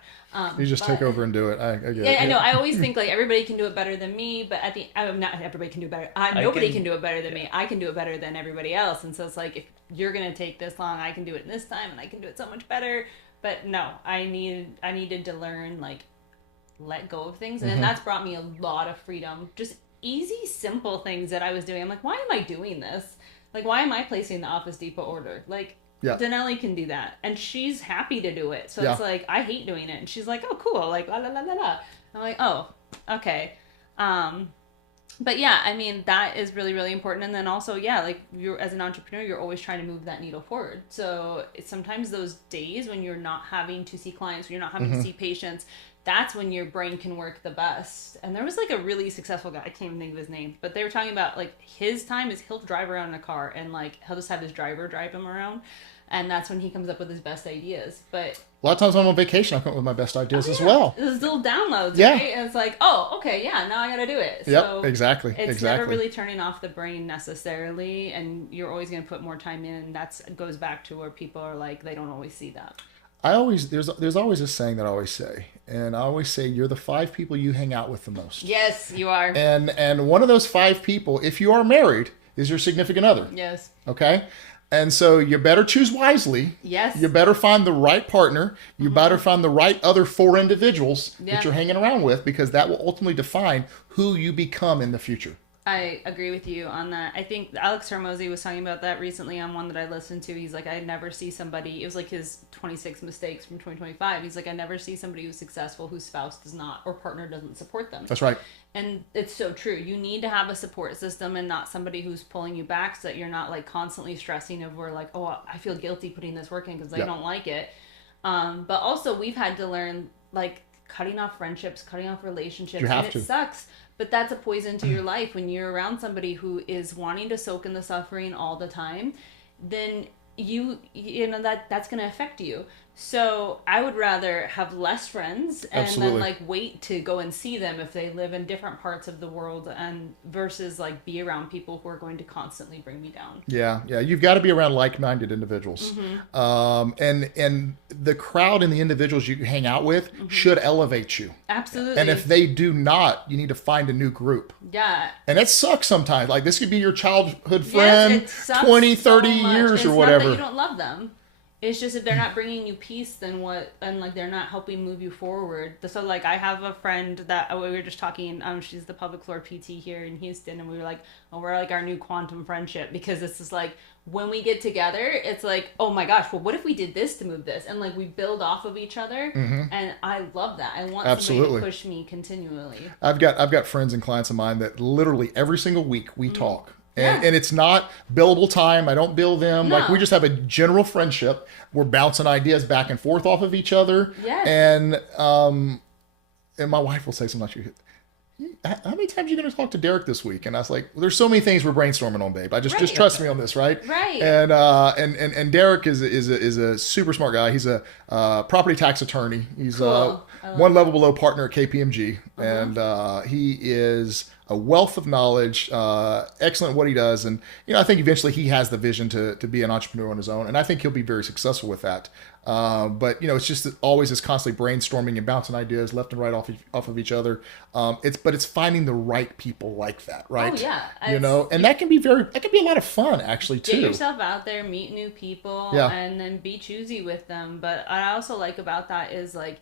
You just take over and do it. I get it. I know. I always think like everybody can do it better than me, but not everybody can do it better. Nobody can do it better than me. I can do it better than everybody else. And so it's like, if you're gonna take this long, I can do it in this time, and I can do it so much better. But no, I needed to learn, like, let go of things, and then that's brought me a lot of freedom. Just easy, simple things that I was doing. I'm like, why am I doing this? Like, why am I placing the Office Depot order? Like, Danelli can do that, and she's happy to do it. So it's like, I hate doing it, and she's like, oh, cool, like, la la la la la. I'm like, oh, okay. But yeah, I mean, that is really, really important. And then also, like, you're, as an entrepreneur, you're always trying to move that needle forward. So sometimes those days when you're not having to see clients, when you're not having to see patients, that's when your brain can work the best. And there was like a really successful guy, I can't even think of his name, but they were talking about like his time is he'll drive around in a car and like he'll just have his driver drive him around. And that's when he comes up with his best ideas. But A lot of times when I'm on vacation, I come up with my best ideas as well. those little downloads, Yeah. right? And it's like, oh, okay, yeah, now I got to do it. Yep, So exactly. it's exactly. never really turning off the brain necessarily, and you're always going to put more time in. And that goes back to where people are like, they don't always see that. There's always a saying that I always say, and I always say you're the 5 people you hang out with the most. Yes, you are. And one of those 5 people, if you are married, is your significant other. Yes. Okay? And so you better choose wisely. Yes. You better find the right partner. You better find the right other 4 individuals Yeah. that you're hanging around with, because that will ultimately define who you become in the future. I agree with you on that. I think Alex Hormozy was talking about that recently on one that I listened to. He's like, I never see somebody, it was like his 26 mistakes from 2025. He's like, I never see somebody who's successful whose spouse does not or partner doesn't support them. That's right. And it's so true. You need to have a support system and not somebody who's pulling you back so that you're not like constantly stressing over like, oh, I feel guilty putting this work in because I Yeah. don't like it. But also we've had to learn like cutting off friendships, cutting off relationships. You have and to. it sucks. But that's a poison to your life when you're around somebody who is wanting to soak in the suffering all the time. Then you know that's going to affect you. So I would rather have less friends and Absolutely. then like wait to go and see them if they live in different parts of the world, and versus like be around people who are going to constantly bring me down. Yeah. You've got to be around like-minded individuals, and the crowd and the individuals you hang out with should elevate you. Absolutely. And if they do not, you need to find a new group. yeah. And it sucks sometimes. Like this could be your childhood Yes, friend, it sucks 20, 30 so much. years It's or not whatever. that you don't love them. It's just if they're not bringing you peace, then what? And like they're not helping move you forward. So like I have a friend that we were just talking. She's the pelvic floor PT here in Houston, and we were like, oh, we're like our new quantum friendship, because this is like when we get together, it's like, oh my gosh, well, what if we did this to move this? And like we build off of each other, and I love that. I want Absolutely. somebody to push me continually. I've got friends and clients of mine that literally every single week we talk. And, Yeah. and it's not billable time. I don't bill them. No. Like we just have a general friendship. We're bouncing ideas back and forth off of each other. Yes. And my wife will say something like, how many times are you going to talk to Derek this week? And I was like, well, there's so many things we're brainstorming on, babe. Just Right. trust me on this, right? Right. And Derek is a super smart guy. He's a property tax attorney. He's Cool. I love one level below partner at KPMG, and he is a wealth of knowledge, excellent at what he does. And I think eventually he has the vision to be an entrepreneur on his own, and I think he'll be very successful with that. But it's just that always is constantly brainstorming and bouncing ideas left and right off of each other. It's finding the right people like that, right? Oh, yeah. And that can be a lot of fun actually too. Get yourself out there, meet new people, Yeah. and then be choosy with them. But I also like about that is like,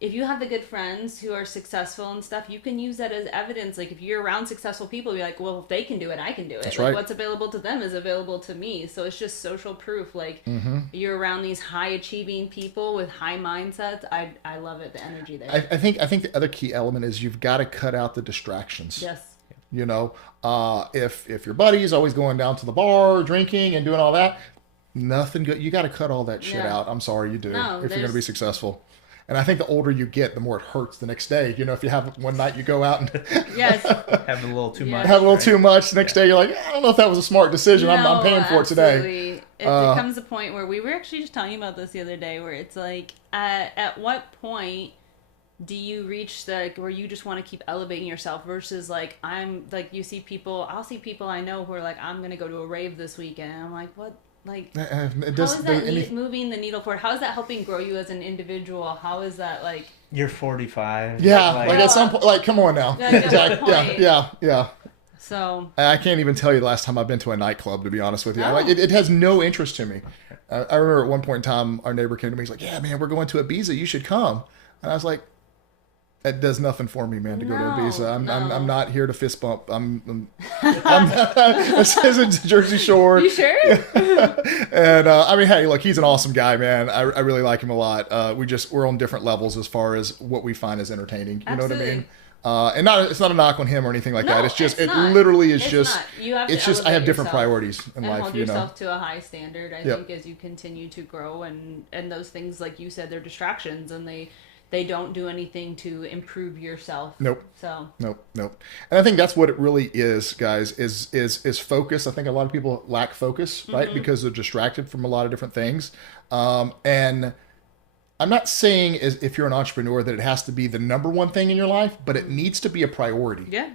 if you have the good friends who are successful and stuff, you can use that as evidence. Like if you're around successful people, you're like, well, if they can do it, I can do it. That's like right. what's available to them is available to me. So it's just social proof. Like you're around these high achieving people with high mindsets. I love it. The energy there. I think the other key element is you've got to cut out the distractions. Yes. If your buddy's always going down to the bar, drinking and doing all that, nothing good. You got to cut all that shit Yeah. out. I'm sorry, you do. No, if you're going to be there's- successful. And I think the older you get, the more it hurts the next day. If you have one night you go out and Yes. Have a little too Yeah. much. have a little right? too much, the next day you're like, I don't know if that was a smart decision. I'm No, paying for it today. absolutely. It comes a point where we were actually just talking about this the other day, where it's like, at what point do you reach where you just want to keep elevating yourself versus like, I'll see people I know who are like, I'm going to go to a rave this weekend. And I'm like, what? Like, It how does, is that moving the needle forward? How is that helping grow you as an individual? How is that like... You're 45. yeah, like at some point, like, come on now. Like, at Jack, what point? yeah. So... I can't even tell you the last time I've been to a nightclub, to be honest with you. No. Like, it has no interest to me. I remember at one point in time, our neighbor came to me. He's like, yeah, man, we're going to Ibiza. You should come. And I was like, that does nothing for me, man, to go to No, Ibiza. I'm no. not here to fist bump. This isn't Jersey Shore. You sure? And I mean, hey, look, he's an awesome guy, man. I really like him a lot. We're on different levels as far as what we find as entertaining. You know what I Absolutely. mean? And it's not a knock on him or anything like No, that. It's just, it's it not. literally is It's just, not. You have to it's just, I have elevate different yourself priorities in and life, hold yourself to a high standard. I Yep. think as you continue to grow, and those things, like you said, they're distractions, and they they don't do anything to improve yourself. Nope. So Nope. And I think that's what it really is, guys, is focus. I think a lot of people lack focus, right? Because they're distracted from a lot of different things. And I'm not saying if you're an entrepreneur that it has to be the number one thing in your life, but it needs to be a priority. yeah.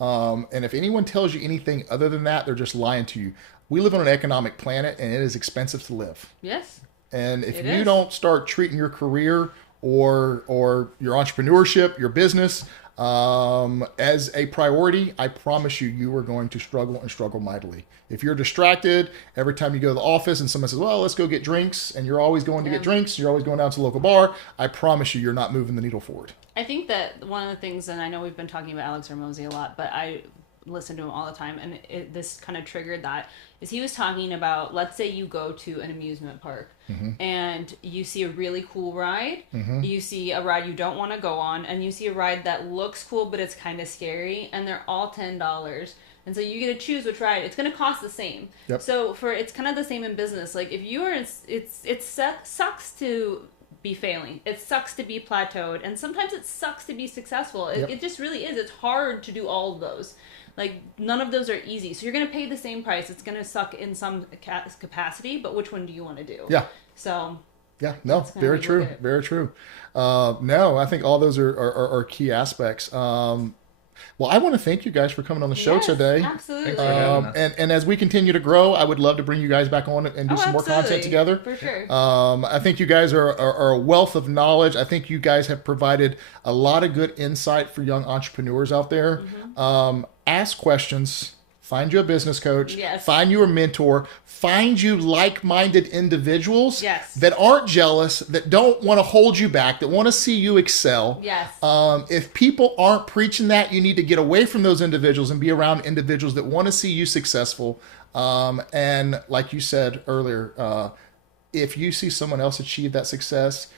And if anyone tells you anything other than that, they're just lying to you. We live on an economic planet, and it is expensive to live. Yes. And if It you is. don't start treating your career or your entrepreneurship, your business, as a priority, I promise you are going to struggle and struggle mightily. If you're distracted every time you go to the office and someone says, well, let's go get drinks, and you're always going to get drinks, you're always going down to the local bar, I promise you're not moving the needle forward. I think that one of the things, and I know we've been talking about Alex Hormozy a lot, but I listen to him all the time, and this kind of triggered that, is he was talking about, let's say you go to an amusement park and you see a really cool ride, you see a ride you don't want to go on, and you see a ride that looks cool but it's kind of scary, and they're all $10. And so you get to choose which ride. It's going to cost the same. Yep. So it's kind of the same in business. Like if you are, it sucks to be failing. It sucks to be plateaued, and sometimes it sucks to be successful. It just really is. It's hard to do all of those. Like none of those are easy. So you're going to pay the same price. It's going to suck in some capacity, but which one do you want to do? Yeah. So Yeah, no, kinda very like true, look at it. very true. No, I think all those are key aspects. Well, I want to thank you guys for coming on the show yes, today. absolutely. Thanks for having us. And as we continue to grow, I would love to bring you guys back on and do some more content absolutely. together. For sure. I think you guys are a wealth of knowledge. I think you guys have provided a lot of good insight for young entrepreneurs out there. Ask questions. Find you a business coach. Yes. Find you a mentor. Find you like-minded individuals Yes. that aren't jealous, that don't want to hold you back, that want to see you excel. Yes. If people aren't preaching that, you need to get away from those individuals and be around individuals that want to see you successful. And like you said earlier, if you see someone else achieve that success,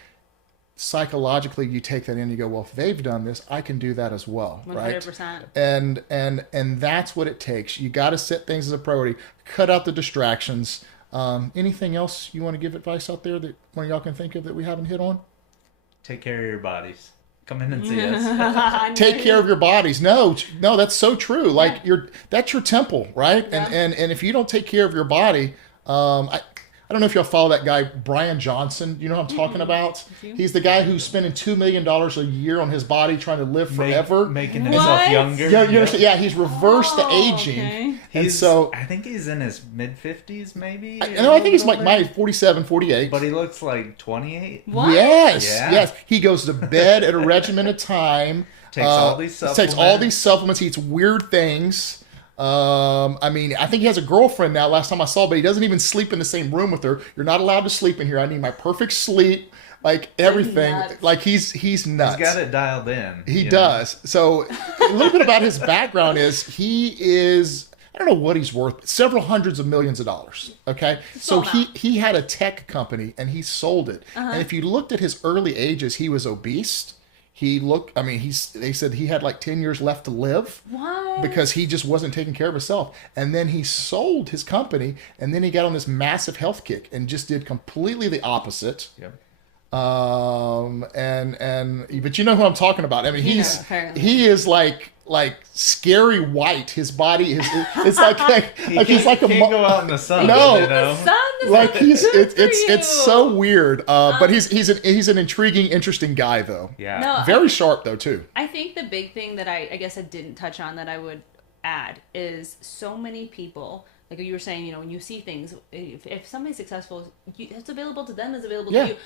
psychologically you take that in and you go, well, if they've done this, I can do that as well. 100%. Right? And that's what it takes. You got to set things as a priority, cut out the distractions. Anything else you want to give advice out there that one of y'all can think of that we haven't hit on? Take care of your bodies. Come in and see us. Take care of your bodies. No, that's so true. Like that's your temple, right? Yeah. And if you don't take care of your body, I don't know if y'all follow that guy, Brian Johnson. You know what I'm talking about? He's the guy who's spending $2 million a year on his body trying to live forever. Making What? himself younger. Yeah, you understand? Yeah, he's reversed the Oh, aging. okay. And so, I think he's in his mid-50s, maybe. I think he's like my 47, 48. But he looks like 28. What? Yes, Yeah. yes. He goes to bed at a regimen of time. Takes all these Takes all these supplements. He eats weird things. I mean, I think he has a girlfriend now, last time I saw, but he doesn't even sleep in the same room with her. You're not allowed to sleep in here. I need my perfect sleep, like everything. Nuts. Like he's nuts. He's got it dialed in. He you does. So a little bit about his background is he is, I don't know what he's worth, several hundreds of millions of dours. Okay. So Sold out. he had a tech company and he sold it. And if you looked at his early ages, he was obese. He looked, I mean, they said he had like 10 years left to live. What? Because he just wasn't taking care of himself. And then he sold his company and then he got on this massive health kick and just did completely the opposite. Yep. But you know who I'm talking about. I mean, apparently. he is like scary white. His body is, it's like he's like a Can't go out in the sun. No. You know? Son, this like is good for it's you. so weird. But he's an intriguing, interesting guy though. Yeah. No, Very sharp though too. I think the big thing that I guess I didn't touch on that I would add is so many people, like you were saying, you know, when you see things, if somebody's successful, it's available to them, it's available Yeah. to you.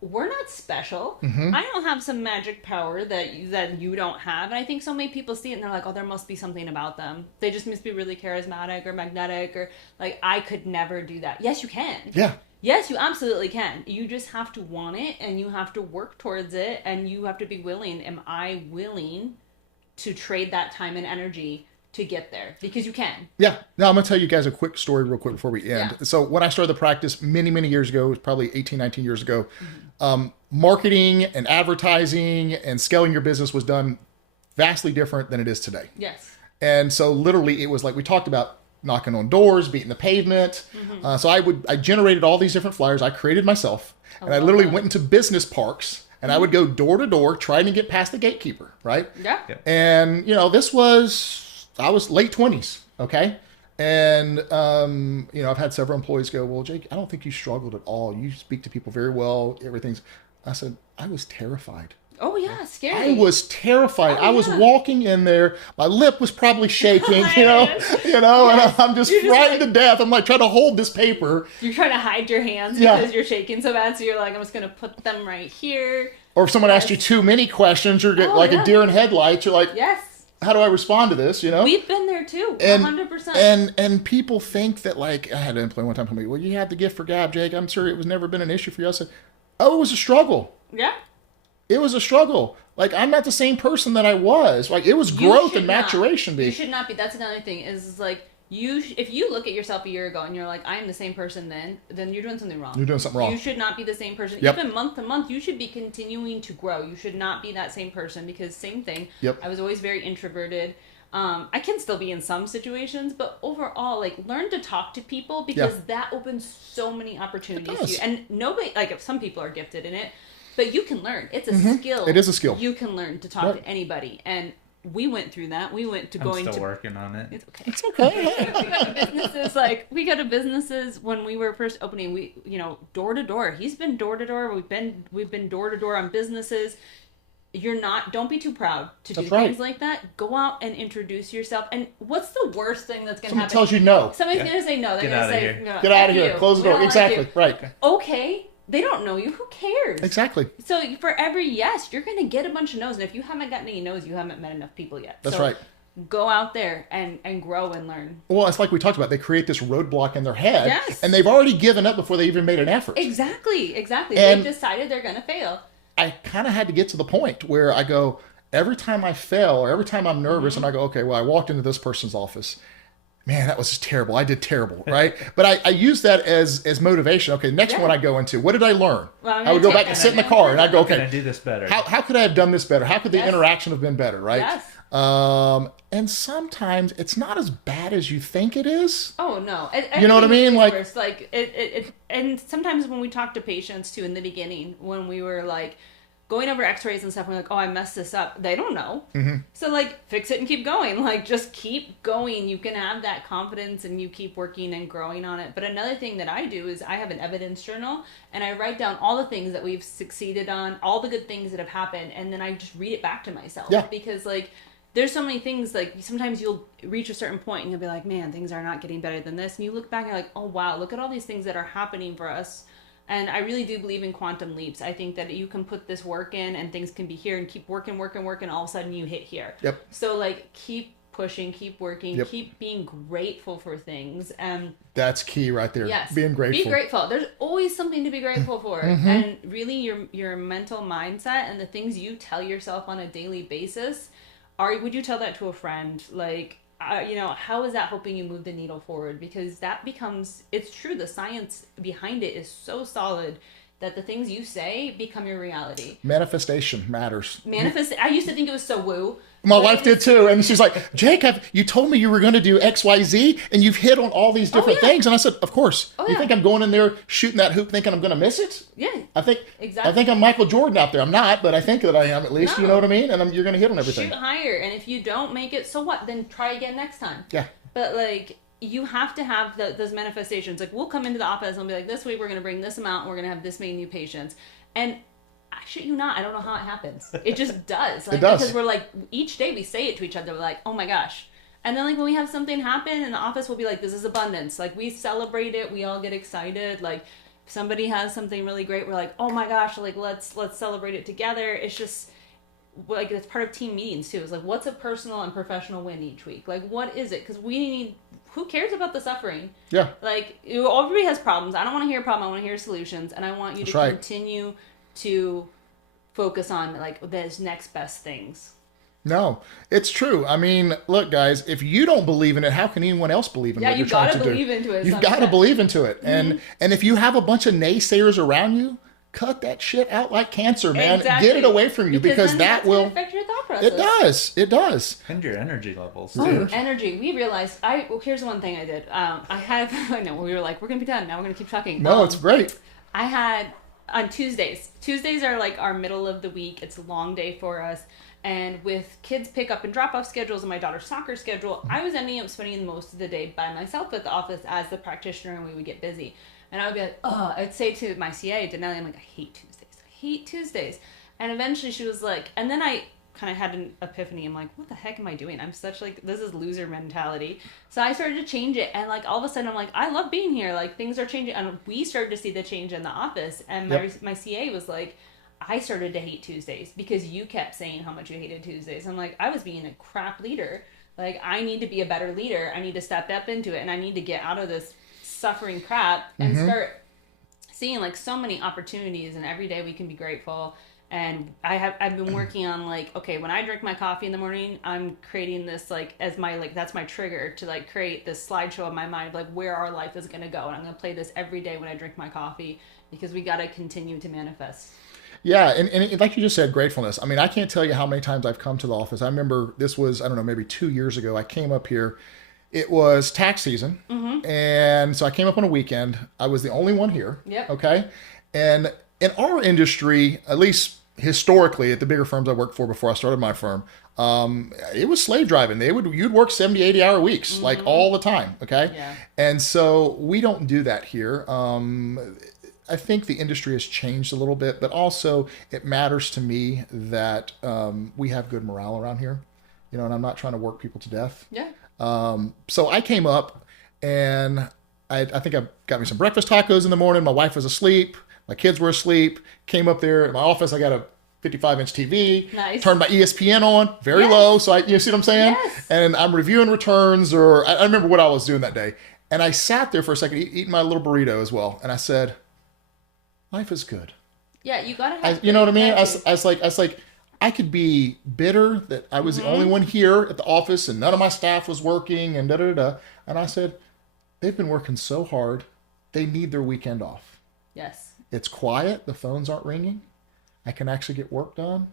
We're not special. Mm-hmm. I don't have some magic power that you don't have. And I think so many people see it and they're like, oh, there must be something about them. They just must be really charismatic or magnetic or like, I could never do that. Yes, you can. Yeah. Yes, you absolutely can. You just have to want it and you have to work towards it and you have to be willing. Am I willing to trade that time and energy to get there? Because you can. Yeah. Now I'm going to tell you guys a quick story real quick before we end. Yeah. So when I started the practice many, many years ago, it was probably 18, 19 years ago, marketing and advertising and scaling your business was done vastly different than it is today. Yes. And so literally it was like we talked about knocking on doors, beating the pavement. So I generated all these different flyers. I created myself. And I literally went into business parks. And I would go door to door trying to get past the gatekeeper, right? Yeah. And, I was late 20s, okay? And, I've had several employees go, well, Jake, I don't think you struggled at all. You speak to people very well. Everything's, I said, I was terrified. Oh yeah, scary. I was terrified. Oh, I was yeah. walking in there. My lip was probably shaking, and I'm just frightened to death. I'm like trying to hold this paper. You're trying to hide your hands Yeah. because you're shaking so bad. So you're like, I'm just gonna put them right here. Or if someone asks you too many questions, you're Oh, like yeah. a deer in headlights. You're like, Yes. how do I respond to this? We've been there too. And 100%. and people think that, like, I had an employee one time tell me, well, you had the gift for gab, Jake. I'm sure it was never been an issue for you. I said, oh, it was a struggle. Yeah. It was a struggle. Like, I'm not the same person that I was. Like, it was growth and maturation. You should not be. That's another thing is like, if you look at yourself a year ago and you're like, I am the same person then you're doing something wrong. You're doing something wrong. You should not be the same person. Yep. Even month to month, you should be continuing to grow. You should not be that same person because same thing. Yep. I was always very introverted. I can still be in some situations, but overall, like, learn to talk to people because that opens so many opportunities to you. And nobody, like, if some people are gifted in it, but you can learn. It's a skill. It is a skill. You can learn to talk to anybody. And we went through that. We went to I'm still working on it. It's okay. It's okay. we go to businesses when we were first opening, we, door to door. He's been door to door. We've been door to door on businesses. Don't be too proud to do things like that. Go out and introduce yourself. And what's the worst thing that's going to happen? Someone tells you no. Somebody's going to say no. They're going to say, Get out of here. Close the door. Exactly. Right. Okay. They don't know you. Who cares? Exactly. So for every yes, you're going to get a bunch of no's. And if you haven't gotten any no's, you haven't met enough people yet. That's right. Go out there and grow and learn. Well, it's like we talked about. They create this roadblock in their head. Yes. And they've already given up before they even made an effort. Exactly. And They've decided they're going to fail. I kind of had to get to the point where I go, every time I fail or every time I'm nervous and I go, okay, well, I walked into this person's office. Man, that was just terrible. I did terrible, right? But I use that as motivation. Okay, next one I go into, what did I learn? Well, I would go back and sit in the car and I go, Can I okay, do this better? how could I have done this better? How could the interaction have been better, right? Yes. And sometimes it's not as bad as you think it is. Oh no! You know what I mean? Like, worse. Like it. And sometimes when we talk to patients too in the beginning, when we were like going over X-rays and stuff, we're like, oh, I messed this up. They don't know. Mm-hmm. So like, fix it and keep going. Like, just keep going. You can have that confidence and you keep working and growing on it. But another thing that I do is I have an evidence journal and I write down all the things that we've succeeded on, all the good things that have happened, and then I just read it back to myself. Yeah. Because like, there's so many things, like sometimes you'll reach a certain point and you'll be like, man, things are not getting better than this. And you look back and you're like, oh wow, look at all these things that are happening for us. And I really do believe in quantum leaps. I think that you can put this work in and things can be here and keep working. All of a sudden you hit here. Yep. So like, keep pushing, keep working, Yep. keep being grateful for things. That's key right there. Yes. Being grateful. Be grateful. There's always something to be grateful for. Mm-hmm. And really your mental mindset and the things you tell yourself on a daily basis, would you tell that to a friend? Like, how is that helping you move the needle forward? Because that becomes, it's true, the science behind it is so solid that the things you say become your reality. Manifestation matters. I used to think it was so woo. My wife did too. And she's like, Jake, you told me you were going to do X, Y, Z, and you've hit on all these different things. And I said, of course. You think I'm going in there shooting that hoop thinking I'm going to miss it? Yeah. I think Exactly. I'm Michael Jordan out there. I'm not, but I think that I am at least. No. You know what I mean? And you're going to hit on everything. Shoot higher. And if you don't make it, so what? Then try again next time. Yeah. But like, you have to have those manifestations. Like, we'll come into the office and we'll be like, this week we're going to bring this amount and we're going to have this many new patients. And I shit you not, I don't know how it happens. It just does. Like, It does. Because we're like, each day we say it to each other. We're like, oh my gosh. And then like when we have something happen in the office, we'll be like, this is abundance. Like, we celebrate it. We all get excited. Like, if somebody has something really great, we're like, oh my gosh, like let's celebrate it together. It's just like, it's part of team meetings too. It's like, what's a personal and professional win each week? Like, what is it? Because who cares about the suffering? Yeah. Like, everybody has problems. I don't want to hear a problem. I want to hear solutions. And I want you That's to right. continue to focus on like those next best things. No, it's true. I mean, look, guys, if you don't believe in it, how can anyone else believe in what you're trying to do? Yeah, you got to believe into it. You've got to believe into it. And if you have a bunch of naysayers around you, cut that shit out like cancer, man. Exactly. Get it away from you because then that that's will gonna affect your thought process. It does. It does. And your energy levels Oh, too. energy. We realized. Here's one thing I did. I know we were like, we're gonna be done now. We're gonna keep talking. No, it's great. I had on Tuesdays. Tuesdays are like our middle of the week. It's a long day for us. And with kids pick up and drop off schedules and my daughter's soccer schedule, I was ending up spending most of the day by myself at the office as the practitioner, and we would get busy. And I would be like, oh, I'd say to my CA, Denali, I'm like, I hate Tuesdays. I hate Tuesdays. And eventually she was like, and then I kind of had an epiphany. I'm like, what the heck am I doing? I'm such like, this is loser mentality. So I started to change it. And like all of a sudden I'm like, I love being here. Like things are changing. And we started to see the change in the office. And my CA was like, I started to hate Tuesdays because you kept saying how much you hated Tuesdays. I'm like, I was being a crap leader. Like, I need to be a better leader. I need to step up into it. And I need to get out of this suffering crap and start seeing like so many opportunities. And every day we can be grateful. And I've been working on like, okay, when I drink my coffee in the morning, I'm creating this like as my like that's my trigger to like create this slideshow in my mind of like where our life is going to go. And I'm going to play this every day when I drink my coffee because we got to continue to manifest. Yeah, and like you just said, gratefulness. I mean, I can't tell you how many times I've come to the office. I remember this was, I don't know, maybe 2 years ago. I came up here. It was tax season, and so I came up on a weekend. I was the only one here. Yep. Okay, and in our industry, at least historically, at the bigger firms I worked for before I started my firm, it was slave driving. You'd work 70, 80-hour weeks, like all the time. Okay, Yeah. and so we don't do that here. I think the industry has changed a little bit, but also it matters to me that we have good morale around here, you know, and I'm not trying to work people to death. Yeah. So I came up and I think I got me some breakfast tacos in the morning. My wife was asleep. My kids were asleep. Came up there in my office. I got a 55-inch TV. Nice. Turned my ESPN on very Yes. low. So you see what I'm saying? Yes. And I'm reviewing returns, or I remember what I was doing that day. And I sat there for a second eating my little burrito as well. And I said, life is good. Yeah, you gotta have. You know what I mean? I gratitude. was like, I could be bitter that I was the only one here at the office and none of my staff was working and da da da. And I said, they've been working so hard, they need their weekend off. Yes. It's quiet, the phones aren't ringing. I can actually get work done.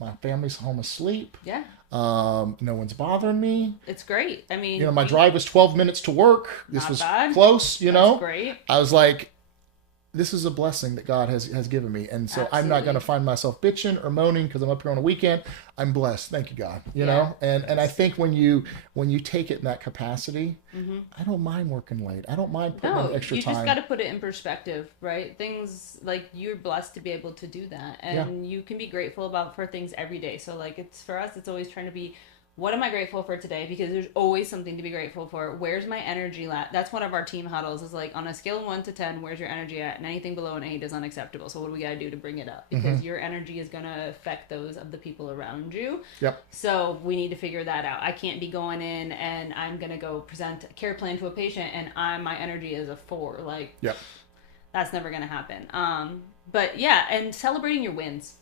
My family's home asleep. Yeah. No one's bothering me. It's great. I mean, You know, my drive was 12 minutes to work. This Not was bad. close, you know. That's great. I was like, this is a blessing that God has given me. And so I'm not Absolutely. going to find myself bitching or moaning because I'm up here on a weekend. I'm blessed. Thank you, God. You Yeah. know? And I think when you take it in that capacity, I don't mind working late. I don't mind putting No, in extra you time. just got to put it in perspective, right? Things like you're blessed to be able to do that, and you can be grateful for things every day. So like it's for us, it's always trying to be, what am I grateful for today? Because there's always something to be grateful for. Where's my energy at? That's one of our team huddles is like on a scale of 1 to 10, where's your energy at? And anything below an 8 is unacceptable. So what do we got to do to bring it up? Because your energy is going to affect those of the people around you. Yep. So we need to figure that out. I can't be going in and I'm going to go present a care plan to a patient and my energy is a 4. Like, Yep. that's never going to happen. But yeah, and celebrating your wins.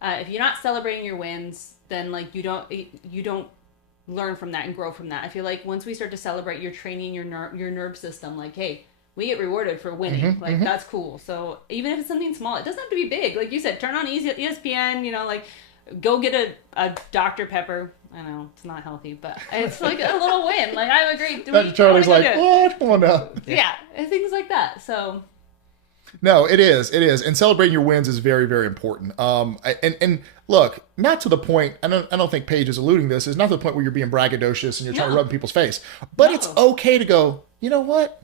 If you're not celebrating your wins, then like you don't learn from that and grow from that. I feel like once we start to celebrate, you're training your nerve system. Like, hey, we get rewarded for winning. Like that's cool. So even if it's something small, it doesn't have to be big. Like you said, turn on ESPN. You know, like go get a Dr. Pepper. I know it's not healthy, but it's like a little win. Like I have a great week. Charlie's like, do it. what? Come on now. Yeah, and things like that. So No, it is. And celebrating your wins is very, very important. And look, not to the point, I don't think Paige is alluding to this, is not to the point where you're being braggadocious and you're trying to No. rub in people's face. But it's No. okay to go, you know what?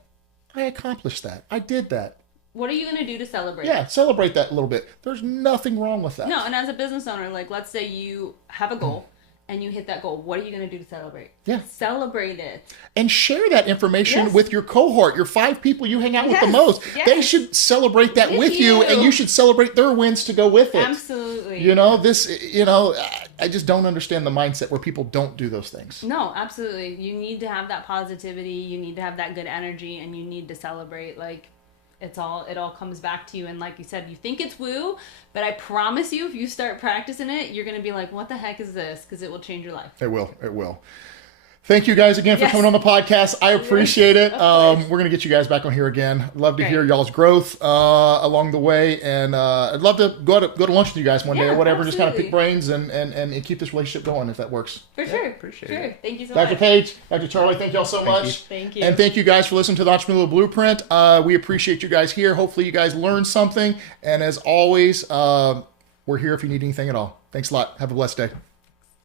I accomplished that. I did that. what are you going to do to celebrate? Yeah, celebrate that a little bit. There's nothing wrong with that. No, and as a business owner, like let's say you have a goal and you hit that goal. What are you going to do to celebrate? Yeah. Celebrate it. And share that information Yes. with your cohort, your 5 people you hang out with the Yes, most. yes. They should celebrate that With with you, and you. you should celebrate their wins to go with it. Absolutely. You know, I just don't understand the mindset where people don't do those things. No, absolutely. You need to have that positivity. You need to have that good energy, and you need to celebrate. Like, it all comes back to you. And like you said, you think it's woo, but I promise you, if you start practicing it, you're going to be like, what the heck is this? Because it will change your life. It will. Thank you guys again for Yes. coming on the podcast. I appreciate it. Of course. We're going to get you guys back on here again. Love to Great. hear y'all's growth along the way. And I'd love to go to lunch with you guys one day Yeah, or whatever. Just kind of absolutely. pick brains and keep this relationship going if that works. For sure. appreciate sure. it. Thank you so Dr. much. Paige, Dr. Charlie, thank y'all so much. Thank you. And thank you guys for listening to the Entrepreneurial Blueprint. We appreciate you guys here. Hopefully you guys learned something. And as always, we're here if you need anything at all. Thanks a lot. Have a blessed day.